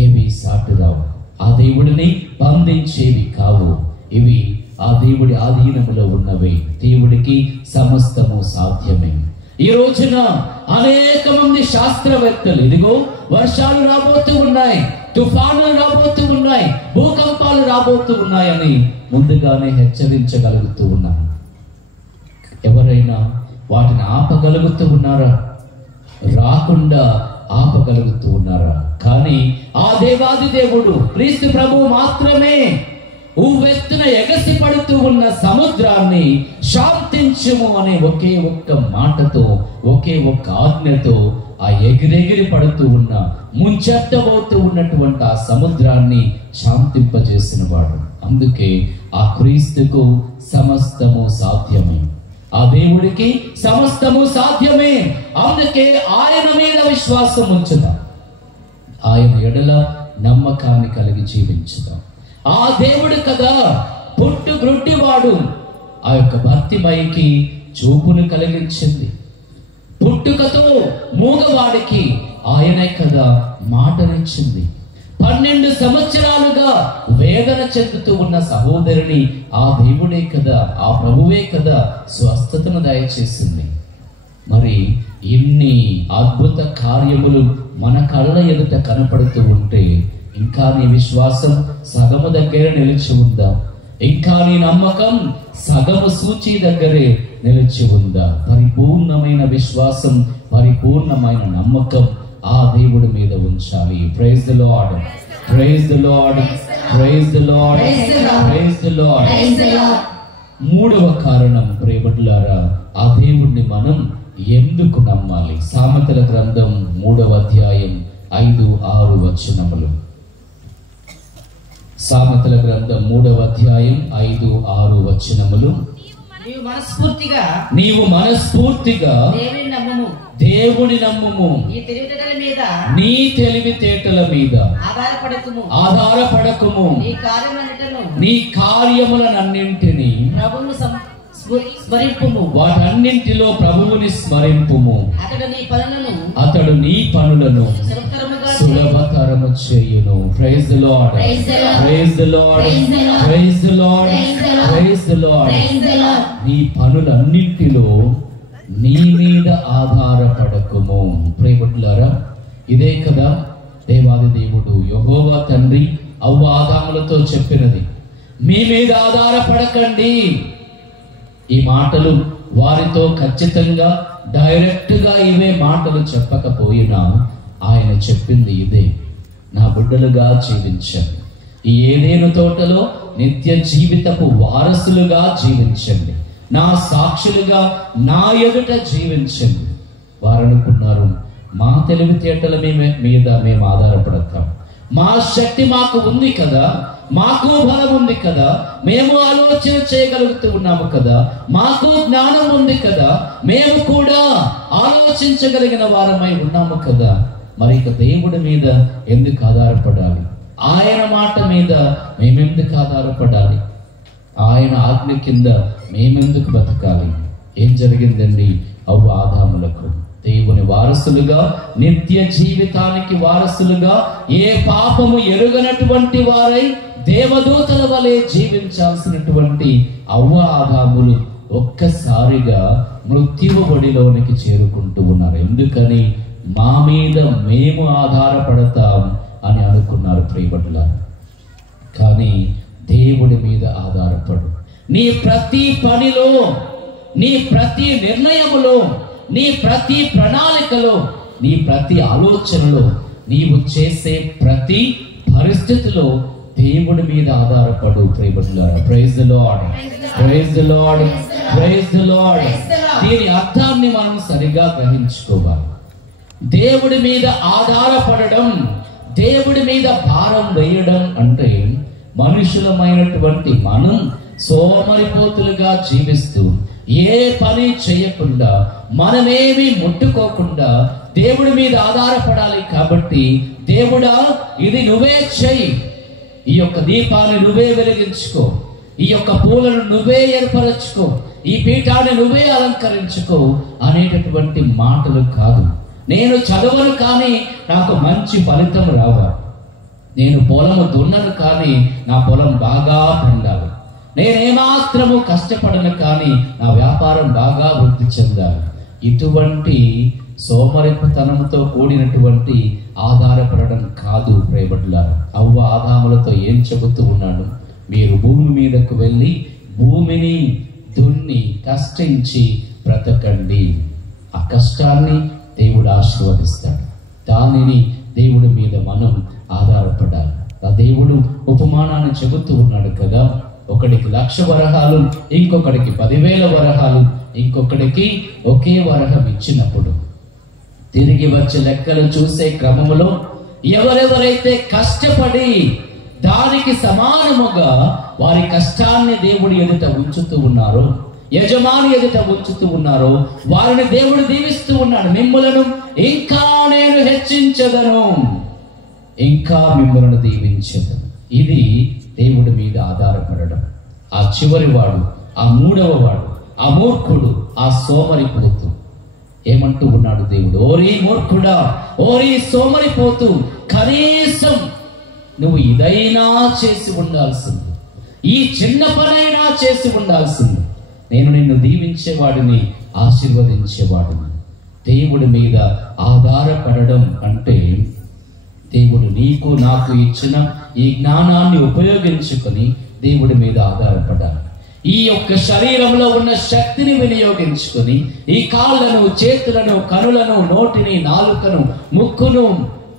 ఏవి సాటురావు. ఆ దేవుడిని బంధించేవి కావు. ఇవి ఆ దేవుడి ఆధీనములో ఉన్నవి. దేవుడికి సమస్తము సాధ్యమే. ఈ రోజున అనేక మంది శాస్త్రవేత్తలు ఇదిగో వర్షాలు రాబోతూ ఉన్నాయి, తుఫానులు రాబోతూ ఉన్నాయి, భూకంపాలు రాబోతూ ఉన్నాయని ముందుగానే హెచ్చరించగలుగుతూ ఉన్నారు. ఎవరైనా వాటిని ఆపగలుగుతూ ఉన్నారా? రాకుండా ఆపగలుగుతూ ఉన్నారా? కానీ ఆ దేవాది దేవుడు క్రీస్తు ప్రభువు మాత్రమే ఉవ్వెత్తున ఎగసి పడుతూ ఉన్న సముద్రాన్ని శాంతించుము అనే ఒకే ఒక్క మాటతో, ఒకే ఒక్క ఆజ్ఞతో ఆ ఎగిరెగిరి పడుతూ ఉన్న, ముంచెత్తబోతూ ఉన్నటువంటి ఆ సముద్రాన్ని శాంతింపజేసిన వాడు. అందుకే ఆ క్రీస్తుకు సమస్తము సాధ్యమే. ఆ దేవుడికి సమస్తము సాధ్యమే. అందుకే ఆయన మీద విశ్వాసం ఉంచుదాం, ఆయన ఎడల నమ్మకాన్ని కలిగి జీవించుదాం. ఆ దేవుడు కదా పుట్టు గ్రుడ్డివాడు ఆ యొక్క భర్తిమయికి చూపును కలిగించింది. పుట్టుకతో మూగవాడికి ఆయనే కదా మాటనిచ్చింది. 12 సంవత్సరాలుగా వేదన చెందుతూ ఉన్న సహోదరిని ఆ దేవుడే కదా, ఆ ప్రభువే కదా స్వస్థతను దయచేసింది. మరి ఇన్ని అద్భుత కార్యములు మన కళ్ళ ఎదుట కనపడుతూ ఉంటే ఇంకా నీ విశ్వాసం సగము దగ్గర నిలిచి ఉందా? ఇంకా నీ నమ్మకం సగము సూచి దగ్గరే నిలిచి ఉందా? పరిపూర్ణమైన విశ్వాసం, పరిపూర్ణమైన నమ్మకం ఆ దేవుడి మీద ఉంచాలి. Praise the lord, praise the lord, praise the lord, praise the lord. మూడవ కారణం ప్రియబిడ్డలారా, ఆ దేవుడిని మనం ఎందుకు నమ్మాలి? సామెతల గ్రంథం 3వ అధ్యాయం 5-6 వచనములు. సామెతల గ్రంథం 3వ అధ్యాయం 5-6 వచనములు. నీవు మనస్ఫూర్తిగా దేవుని నమ్ముము, నీ తెలివితేటల మీద ఆధారపడకుము, నీ కార్యములనన్నింటినీ వాటన్నింటిలో ప్రభువుని స్మరింపుము, అతడు నీ పనులను సులభతరము చేయును. Praise the lord, praise the lord, praise the lord, praise the lord. నీ పనులన్నింటిలో నీ మీద ఆధారపడకుము. ప్రియబిడ్డలారా, ఇదే కదా దేవాది దేవుడు యెహోవా తండ్రి అవ్వ ఆదాములతో చెప్పినది, మీ మీద ఆధారపడకండి. ఈ మాటలు వారితో ఖచ్చితంగా డైరెక్ట్ గా ఇవే మాటలు చెప్పకపోయినా ఆయన చెప్పింది ఇదే, నా బిడ్డలుగా జీవించండి, ఈ ఏదెను తోటలో నిత్య జీవితపు వారసులుగా జీవించండి, నా సాక్షులుగా నా ఎదుట జీవించండి. వారు అనుకున్నారు, మా తెలివితేటల మీద మేము ఆధారపడతాం, మా శక్తి మాకు ఉంది కదా, మాకు బలం ఉంది కదా, మేము ఆలోచన చేయగలుగుతూ ఉన్నాము కదా, మాకు జ్ఞానం ఉంది కదా, మేము కూడా ఆలోచించగలిగిన వారమై ఉన్నాము కదా, మరి ఇక దేవుడి మీద ఎందుకు ఆధారపడాలి? ఆయన మాట మీద మేమెందుకు ఆధారపడాలి? ఆయన ఆజ్ఞ కింద మేమెందుకు బతకాలి? ఏం జరిగిందండి? అవ్వ ఆదాములకు దేవుని వారసులుగా, నిత్య జీవితానికి వారసులుగా, ఏ పాపము ఎరుగనటువంటి వారై దేవదూతల వలె జీవించాల్సినటువంటి అవ్వ ఆదాములు ఒక్కసారిగా మృత్యువు ఒడిలోనికి చేరుకుంటూ ఉన్నారు. ఎందుకని? మా మీద మేము ఆధారపడతాం అని అనుకున్నారు ప్రియబిడ్డలారా. కానీ దేవుడి మీద ఆధారపడు. నీ ప్రతి పనిలో, నీ ప్రతి నిర్ణయములో, నీ ప్రతి ప్రణాళికలో, నీ ప్రతి ఆలోచనలో, నీవు చేసే ప్రతి పరిస్థితిలో దేవుడి మీద ఆధారపడు ప్రియబిడ్డలారా. Praise the lord, praise the lord, praise the lord. దీని అర్థాన్ని మనం సరిగా గ్రహించుకోవాలి. దేవుడి మీద ఆధారపడడం, దేవుడి మీద భారం వేయడం అంటే మనుషులమైనటువంటి మనం సోమరిపోతులుగా జీవిస్తూ ఏ పని చేయకుండా, మనమేమి ముట్టుకోకుండా దేవుడి మీద ఆధారపడాలి. కాబట్టి దేవుడా, ఇది నువ్వే చెయ్యి, ఈ యొక్క దీపాన్ని నువ్వే వెలిగించుకో, ఈ యొక్క పూలను నువ్వే ఏర్పరచుకో, ఈ పీఠాన్ని నువ్వే అలంకరించుకో అనేటటువంటి మాటలు కాదు. నేను చదవను కానీ నాకు మంచి ఫలితం రావాలి, నేను పొలము దున్నను కానీ నా పొలం బాగా పండాలి, నేనేమాత్రము కష్టపడను కానీ నా వ్యాపారం బాగా వృద్ధి చెందాలి. ఇటువంటి సోమరితనంతో కూడినటువంటి ఆధారపడడం కాదు ప్రియబిడ్డలారా. అవ్వ ఆదాములతో ఏం చెబుతూ ఉన్నాడు? మీరు భూమి మీదకు వెళ్ళి భూమిని దున్ని కష్టించి బ్రతకండి. ఆ కష్టాన్ని దేవుడు ఆశీర్వదిస్తాడు. దానిని దేవుడి మీద మనం ఆధారపడాలి. ఆ దేవుడు ఉపమానాన్ని చెబుతూ ఉన్నాడు కదా, ఒకడికి 1,00,000 వరహాలు, ఇంకొకడికి 10,000 వరహాలు, ఇంకొకడికి ఒకే వరహం ఇచ్చినప్పుడు తిరిగి వచ్చే లెక్కలు చూసే క్రమంలో ఎవరెవరైతే కష్టపడి దానికి సమానముగా వారి కష్టాన్ని దేవుడి ఎదుట ఉంచుతూ ఉన్నారో, యజమాని ఎదుట ఉంచుతూ ఉన్నారో, వారిని దేవుడు దీవిస్తూ ఉన్నాడు. మిమ్ములను ఇంకా నేను హెచ్చించదను, ఇంకా మిమ్మల్ని దీవించదను. ఇది దేవుడి మీద ఆధారపడడం. ఆ చివరి వాడు, ఆ 3వ వాడు, ఆ మూర్ఖుడు, ఆ సోమరిపోతు ఏమంటూ ఉన్నాడు దేవుడు? ఓరి మూర్ఖుడా, ఓరి సోమరిపోతు, కనీసం నువ్వు ఇదైనా చేసి ఉండాల్సింది, ఈ చిన్న పనైనా చేసి ఉండాల్సింది. నేను నిన్ను దీవించేవాడిని, ఆశీర్వదించేవాడిని. దేవుడి మీద ఆధారపడడం అంటే దేవుడు నీకు నాకు ఇచ్చిన ఈ జ్ఞానాన్ని ఉపయోగించుకొని దేవుడి మీద ఆధారపడాలి. ఈ యొక్క శరీరంలో ఉన్న శక్తిని వినియోగించుకొని ఈ కాళ్ళను, చేతులను, కనులను, నోటిని, నాలుకను, ముక్కును,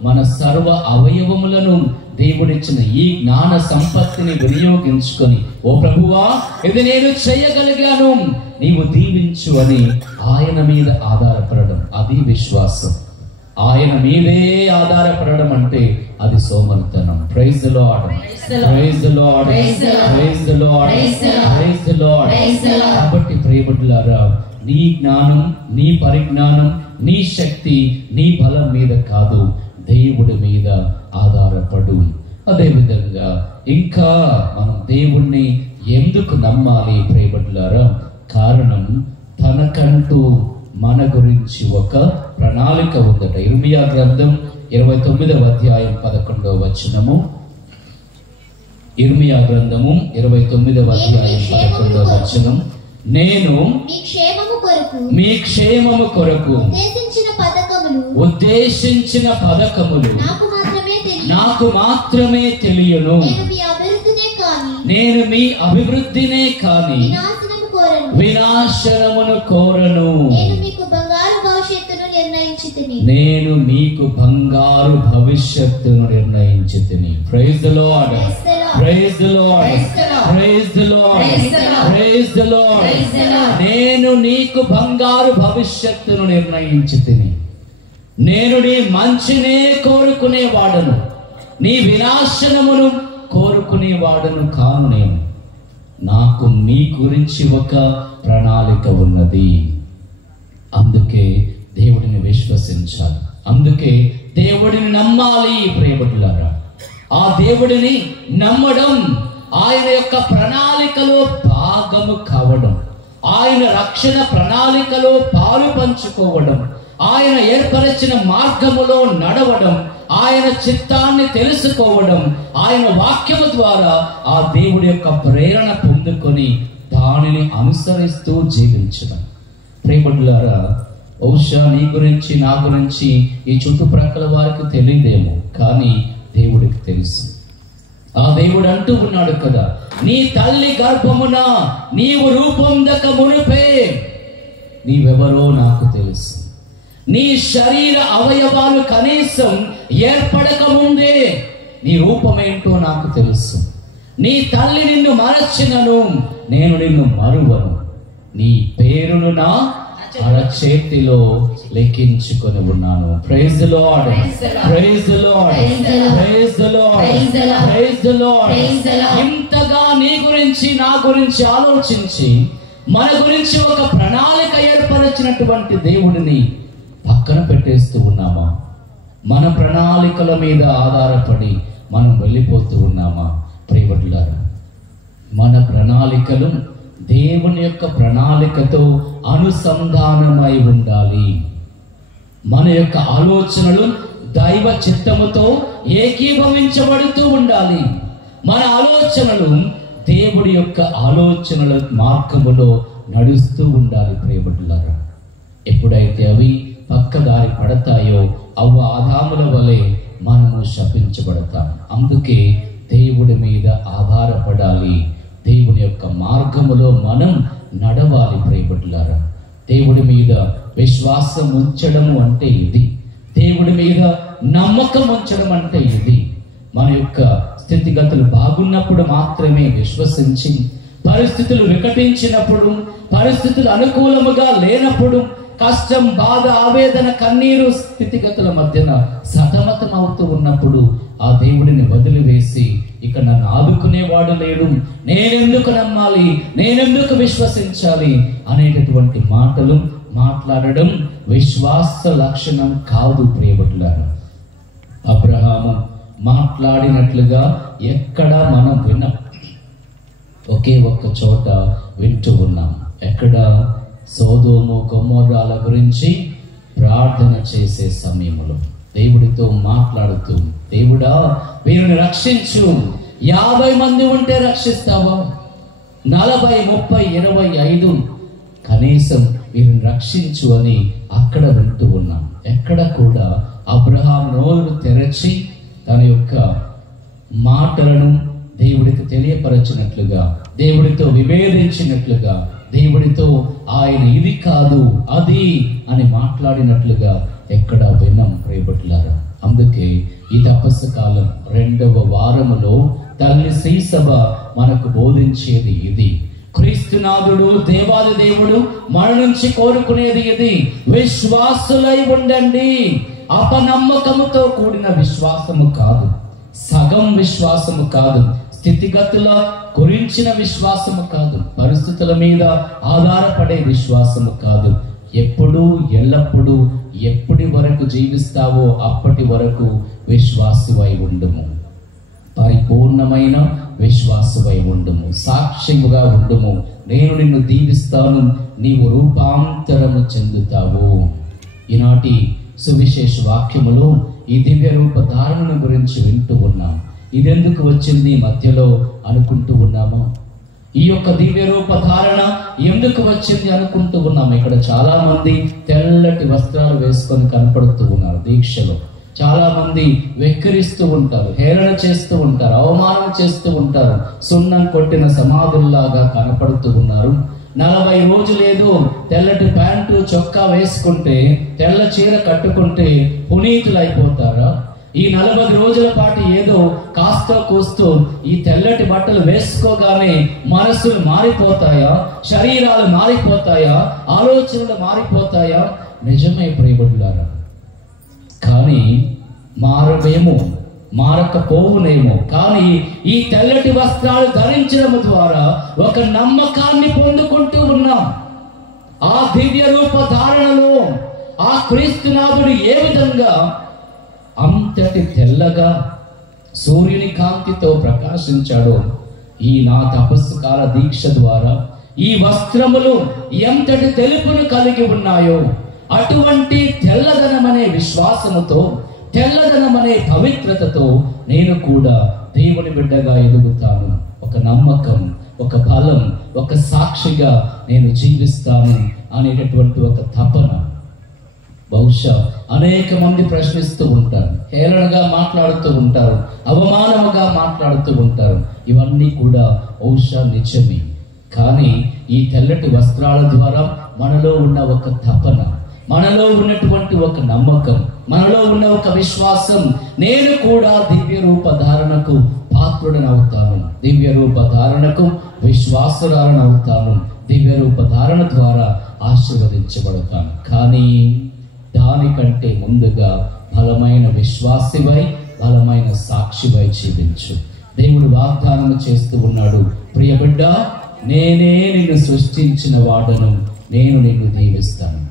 మన సర్వ అవయవములను దేవుడిచ్చిన ఈ జ్ఞాన సంపత్తిని వినియోగించుకొని, ఓ ప్రభువా, ఇది నేను చేయగలిగాను, నీవు దీవించు అని ఆయన మీద ఆధారపడడం, అది విశ్వాసం. ఆయన మీదే ఆధారపడడం అంటే అది సోమరితనం. Praise the lord, praise the lord, praise the lord, praise the lord. కాబట్టి ప్రియబిడ్డలారా, నీ జ్ఞానం, నీ పరిజ్ఞానం, నీ శక్తి, నీ బలం మీద కాదు, దేవుడి మీద ఆధారపడు. అదే విధంగా ఇంకా మనం దేవుణ్ణి ఎందుకు నమ్మాలి ప్రియబిడ్డలారా? కారణం, తనకంటూ మన గురించి ఒక ప్రణాళిక ఉందట. ఇర్మియా గ్రంథం 29వ అధ్యాయం 11వ వచనము. ఇర్మియా గ్రంథము 29వ అధ్యాయం 11వ వచనం. నేను మీ క్షేమము కొరకు ఉద్దేశించిన పథకములు నాకు మాత్రమే తెలియను. నేను మీ అభివృద్ధినే కాని వినాశనమును కోరను. నేను మీకు బంగారు భవిష్యత్తును నిర్ణయించితిని. Praise the lord, praise the lord, praise the lord, praise the lord. నేను నీకు బంగారు భవిష్యత్తును నిర్ణయించితిని. నేను నీ మంచినే కోరుకునేవాడను, నీ వినాశనమును కోరుకునేవాడను కాను. నేను, నాకు మీ గురించి ఒక ప్రణాళిక ఉన్నది. అందుకే దేవుడిని విశ్వసించాలి, అందుకే దేవుడిని నమ్మాలి ప్రియబిడ్డలారా. ఆ దేవుడిని నమ్మడం, ఆయన యొక్క ప్రణాళికలో భాగము కావడం, ఆయన రక్షణ ప్రణాళికలో పాలు పంచుకోవడం, ఆయన ఏర్పరిచిన మార్గములో నడవడం, ఆయన చిత్తాన్ని తెలుసుకోవడం, ఆయన వాక్యము ద్వారా ఆ దేవుడి యొక్క ప్రేరణ పొందుకొని దానిని అనుసరిస్తూ జీవించడం. ప్రియబిడ్డలారా, బహుశా నీ గురించి, నా గురించి ఈ చుట్టుప్రక్కల వారికి తెలియదేమో, కానీ దేవుడికి తెలుసు. ఆ దేవుడు అంటూ ఉన్నాడు కదా, నీ తల్లి గర్భమున నీవు రూపొందక మునిపే నీవెవరో నాకు తెలుసు. నీ శరీర అవయవాలు కనీసం ఏర్పడక ముందే నీ రూపమేంటో నాకు తెలుసు. నీ తల్లి నిన్ను మరచినను నేను నిన్ను మరువను. నీ పేరును నా అరచేతిలో లెక్కించుకొని ఉన్నాను. Praise the lord, praise the lord, praise the lord, praise the lord. ఇంతగా నీ గురించి, నా గురించి ఆలోచించి మన గురించి ఒక ప్రణాళిక ఏర్పరిచినటువంటి దేవుడిని పక్కన పెట్టేస్తూ ఉన్నామా? మన ప్రణాళికల మీద ఆధారపడి మనం వెళ్ళిపోతూ ఉన్నామా? ప్రియబిడ్డలారా, మన ప్రణాళికలు దేవుని యొక్క ప్రణాళికతో అనుసంధానమై ఉండాలి. మన యొక్క ఆలోచనలు దైవ చిత్తముతో ఏకీభవించబడుతూ ఉండాలి. మన ఆలోచనలు దేవుడి యొక్క ఆలోచనల మార్గములో నడుస్తూ ఉండాలి. ప్రియబిడ్డలారా, ఎప్పుడైతే అవి పక్కదారి పడతాయో అవ్వ ఆదాముల వలె మనము శపించబడతాం. అందుకే దేవుడి మీద ఆధారపడాలి, దేవుని యొక్క మార్గములో మనం నడవాలి. ప్రియబిడ్డలారా, దేవుడి మీద విశ్వాసం ఉంచడము అంటే ఇది, దేవుడి మీద నమ్మకం ఉంచడం అంటే ఇది. మన యొక్క స్థితిగతులు బాగున్నప్పుడు మాత్రమే విశ్వసించి, పరిస్థితులు వికటించినప్పుడు, పరిస్థితులు అనుకూలముగా లేనప్పుడు, కష్టం, బాధ, ఆవేదన, కన్నీరు స్థితిగతుల మధ్యన సతమతం అవుతూ ఉన్నప్పుడు ఆ దేవుడిని వదిలివేసి ఇక నన్ను ఆదుకునేవాడు లేడు, నేనెందుకు నమ్మాలి, నేనెందుకు విశ్వసించాలి అనేటటువంటి మాటలు మాట్లాడడం విశ్వాస లక్షణం కాదు. ప్రియబిడ్డలారా, అబ్రహాము మాట్లాడినట్లుగా ఎక్కడా మనం విన్నాం, ఒకే ఒక్క చోట వింటూ ఉన్నాం. ఎక్కడ? సోదోము గొమొర్రాల గురించి ప్రార్థన చేసే సమయంలో దేవుడితో మాట్లాడుతూ, దేవుడా వీరిని రక్షించు, 50 మంది ఉంటే రక్షిస్తావా? 40, 30, 25 కనీసం వీరిని రక్షించు అని అక్కడ వింటూ ఉన్నాం. ఎక్కడ కూడా అబ్రహాం నోరు తెరచి తన యొక్క మాటలను దేవుడికి తెలియపరచినట్లుగా, దేవుడితో విభేదించినట్లుగా, దేవుడితో ఆయన ఇది కాదు అది అని మాట్లాడినట్లుగా ఎక్కడ విన్నాం ప్రియబిడ్డలారా. అందుకే ఈ తపస్సు కాలం 2వ వారములో తల్లి శ్రీసభ మనకు బోధించేది ఇది. క్రీస్తునాథుడు, దేవాది దేవుడు మన నుంచి కోరుకునేది ఇది. విశ్వాసులై ఉండండి, అపనమ్మకముతో కూడిన విశ్వాసము కాదు, సగం విశ్వాసము కాదు, స్థితిగతుల గురించిన విశ్వాసము కాదు, పరిస్థితుల మీద ఆధారపడే విశ్వాసము కాదు. ఎప్పుడు ఎల్లప్పుడూ ఎప్పటి వరకు జీవిస్తావో అప్పటి వరకు విశ్వాసువై ఉండుము, పరిపూర్ణమైన విశ్వాసువై ఉండుము, సాక్ష్యముగా ఉండుము. నేను నిన్ను దీవిస్తాను, నీవు రూపాంతరము చెందుతావు. ఈనాటి సువిశేష వాక్యములో ఈ దివ్య రూప ధారణను గురించి వింటూ ఉన్నాం. ఇదెందుకు వచ్చింది మధ్యలో అనుకుంటూ ఉన్నాము. ఈ యొక్క దివ్య రూప ధారణ ఎందుకు వచ్చింది అనుకుంటూ ఉన్నాము. ఇక్కడ చాలా మంది తెల్లటి వస్త్రాలు వేసుకొని కనపడుతూ ఉన్నారు. దీక్షలో చాలా మంది వెక్కిరిస్తూ ఉంటారు, హేళన చేస్తూ ఉంటారు, అవమానం చేస్తూ ఉంటారు, సున్నం కొట్టిన సమాధుల్లాగా కనపడుతూ ఉన్నారు. 40 రోజులేదో తెల్లటి ప్యాంటు చొక్కా వేసుకుంటే, తెల్ల చీర కట్టుకుంటే పునీతులైపోతారా? ఈ 40 రోజుల పాటు ఏదో కాస్త కూస్తూ ఈ తెల్లటి బట్టలు వేసుకోగానే మనసులు మారిపోతాయా? శరీరాలు మారిపోతాయా? ఆలోచనలు మారిపోతాయా? నిజమే ప్రియబడులారా, కానీ మారవేమో, మారకపోవునేమో. కానీ ఈ తెల్లటి వస్త్రాలు ధరించడం ద్వారా ఒక నమ్మకాన్ని పొందుకుంటూ ఉన్నాం. ఆ దివ్య రూప ధారణలో ఆ క్రీస్తునాథుడు ఏ విధంగా అంతటి తెల్లగా సూర్యుని కాంతితో ప్రకాశించాడో, ఈ నా తపస్సు కాల దీక్ష ద్వారా ఈ వస్త్రములు ఎంతటి తెలుపును కలిగి ఉన్నాయో, అటువంటి తెల్లదనం అనే విశ్వాసముతో, తెల్లదనం అనే పవిత్రతతో నేను కూడా దేవుని బిడ్డగా ఎదుగుతాను. ఒక నమ్మకం, ఒక బలం, ఒక సాక్షిగా నేను జీవిస్తాను అనేటటువంటి ఒక తపన. బహుశా అనేక మంది ప్రశ్నిస్తూ ఉంటారు, హేళనగా మాట్లాడుతూ ఉంటారు, అవమానముగా మాట్లాడుతూ ఉంటారు. ఇవన్నీ కూడా బహుశా నిజమే. కానీ ఈ తెల్లటి వస్త్రాల ద్వారా మనలో ఉన్న ఒక తపన, మనలో ఉన్నటువంటి ఒక నమ్మకం, మనలో ఉన్న ఒక విశ్వాసం, నేను కూడా దివ్య రూప ధారణకు పాత్రుడనవుతాను, దివ్య రూప ధారణకు విశ్వాసురాలనవుతాను, దివ్య రూప ధారణ ద్వారా ఆశీర్వదించబడతాను. కానీ దానికంటే ముందుగా బలమైన విశ్వాసివై, బలమైన సాక్షివై జీవించు. దేవుడు వాగ్దానం చేస్తూ ఉన్నాడు, ప్రియ బిడ్డ, నేనే నిన్ను సృష్టించిన వాడను, నేను నిన్ను దీవిస్తాను,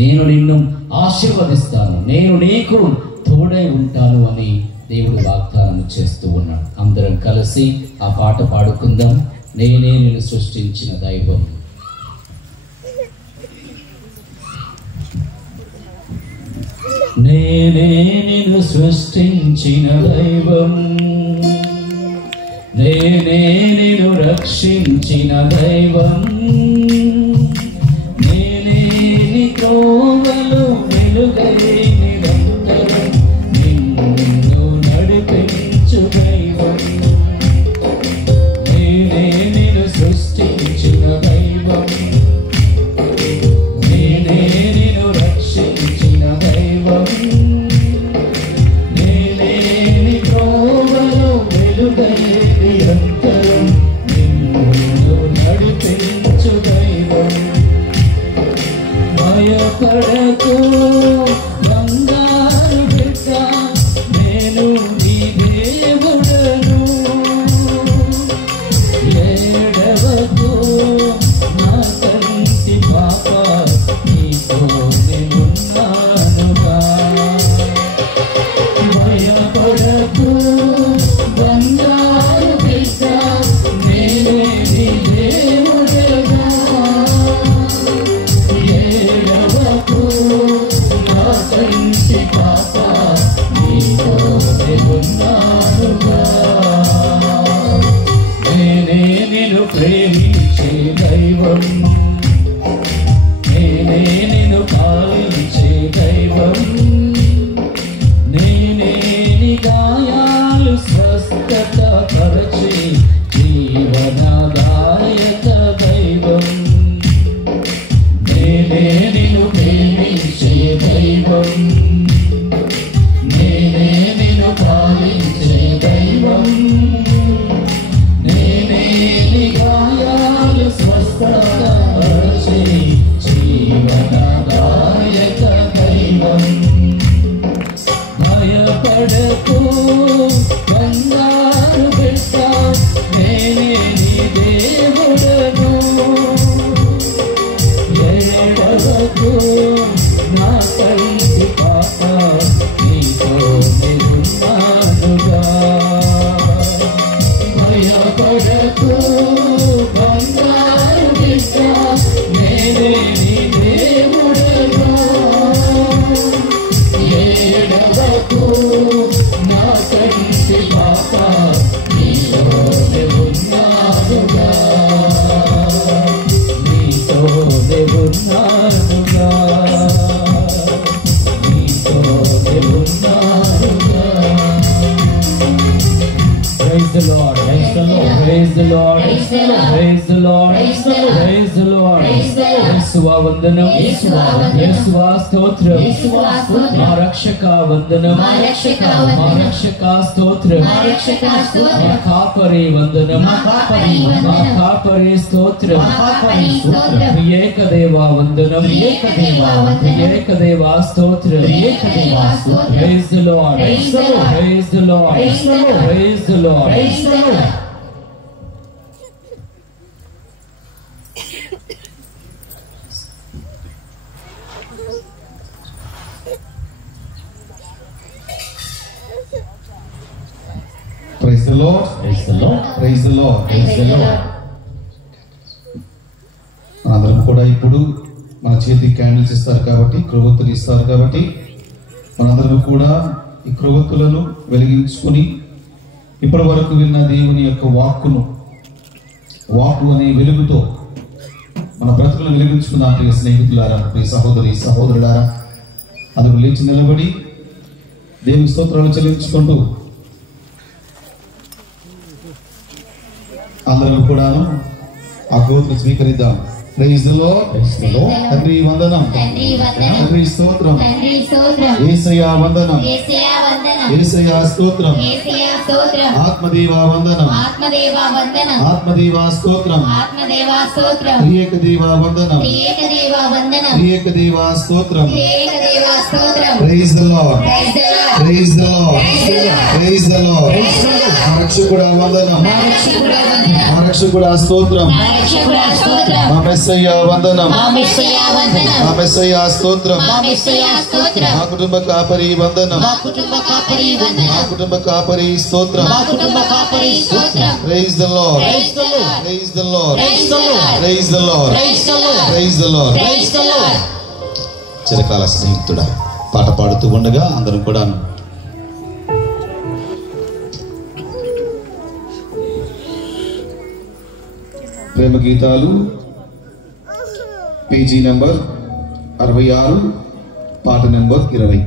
నేను నిన్ను ఆశీర్వదిస్తాను, నేను నీకు తోడై ఉంటాను అని దేవుడు వాగ్దానం చేస్తూ ఉన్నాడు. అందరం కలిసి ఆ పాట పాడుకుందాం. నేనే నిన్ను సృష్టించిన దైవం. నేనే నిన్ను సృష్టించిన దైవం, నేనే నిన్ను రక్షించిన దైవం, నేనే నీ త్రోవలు వెలుగై నిరంతరం నిన్ను నడిపించు దైవం, నేనే నిన్ను సృష్టించిన దైవం, నేనే నిన్ను రక్షించిన దైవం, నేనే నీ త్రోవలు వెలుగై నిరంతరం నిన్ను నడిపించు దైవం. భయపడకు బంగారు బిడ్డ, నేను నీ దేవుడను, ఏడవకు నా తండ్రి పాప, నీతోనే ఉన్నానుగా. భయపడకు బంగారు బిడ్డ, నేనే నీ దేవుడను, ఏడవకు నా భయపడకు బంగారు బిడ్డ నేనే నీ దేవుడను ఏడవకు నా కంటి పాప నీతో నేనున్నానుగా భయపడకు బంగారు బిడ్డ నేనే నీ దేవుడను ఏడవకు నా కంటి పాప నీతో నేనున్నానుగా నీతో నేనున్నానుగా నీతో నేనున్నానుగా. Praise the Lord, praise the Lord, praise the Lord, praise the Lord, praise the Lord. యేసువా వందనం, యేసువా స్తోత్రం, మా రక్షక వందనం, మా రక్షక స్తోత్రం, మా కాపరి వందనం, మా కాపరి స్తోత్రం, ఏకదేవా వందనం, ఏకదేవా స్తోత్రం. Praise the Lord, praise the Lord, praise the Lord. Praise the Lord. Praise the Lord. Praise the Lord. Praise the Lord. మనందరం కూడా ఇప్పుడు మన చేతికి క్యాండిల్స్ ఇస్తారు కాబట్టి, క్రొవ్వొత్తులు ఇస్తారు కాబట్టి, మనందరం కూడా ఈ క్రొవ్వొత్తులను వెలిగించుకొని ఇప్పటి వరకు విన్న దేవుని యొక్క వాక్కు అనే వెలుగుతో మన బ్రతుకులను వెలిగించుకున్న ప్రియ స్నేహితులారా, ప్రియ సహోదరులారా, అందుకు లేచి నిలబడి దేవుని స్తోత్రాలు చెల్లించుకుంటూ అందరం కూడాను ఆ క్రొవ్వొత్తులు స్వీకరిద్దాం. Praise the lord. తండ్రి వందనం, తండ్రి స్తోత్రం, యేసయ్యా వందనం, యేసయ్యా స్తోత్రం, ఆత్మదేవా వందనం, ఆత్మదేవా స్తోత్రం, త్రియేకదేవా వందనం, త్రియేకదేవా స్తోత్రం. Praise the lord, praise the lord, praise the lord. మా రక్షకుడా వందనం, మా రక్షకుడా స్తోత్రం, మా మెస్సయ్యా వందనం, మా మెస్సయ్యా స్తోత్రం, మా కుటుంబ కాపరి వందనం, మా కుటుంబ కాపరి స్తోత్రం. Praise the lord, praise the lord, praise the lord, praise the lord. చిరకాల స్నేహితుడా పాట పాడుతూ ఉండగా అందరం కూడా ప్రేమ గీతాలు పేజీ నెంబర్ 66, పాట నెంబర్ 20.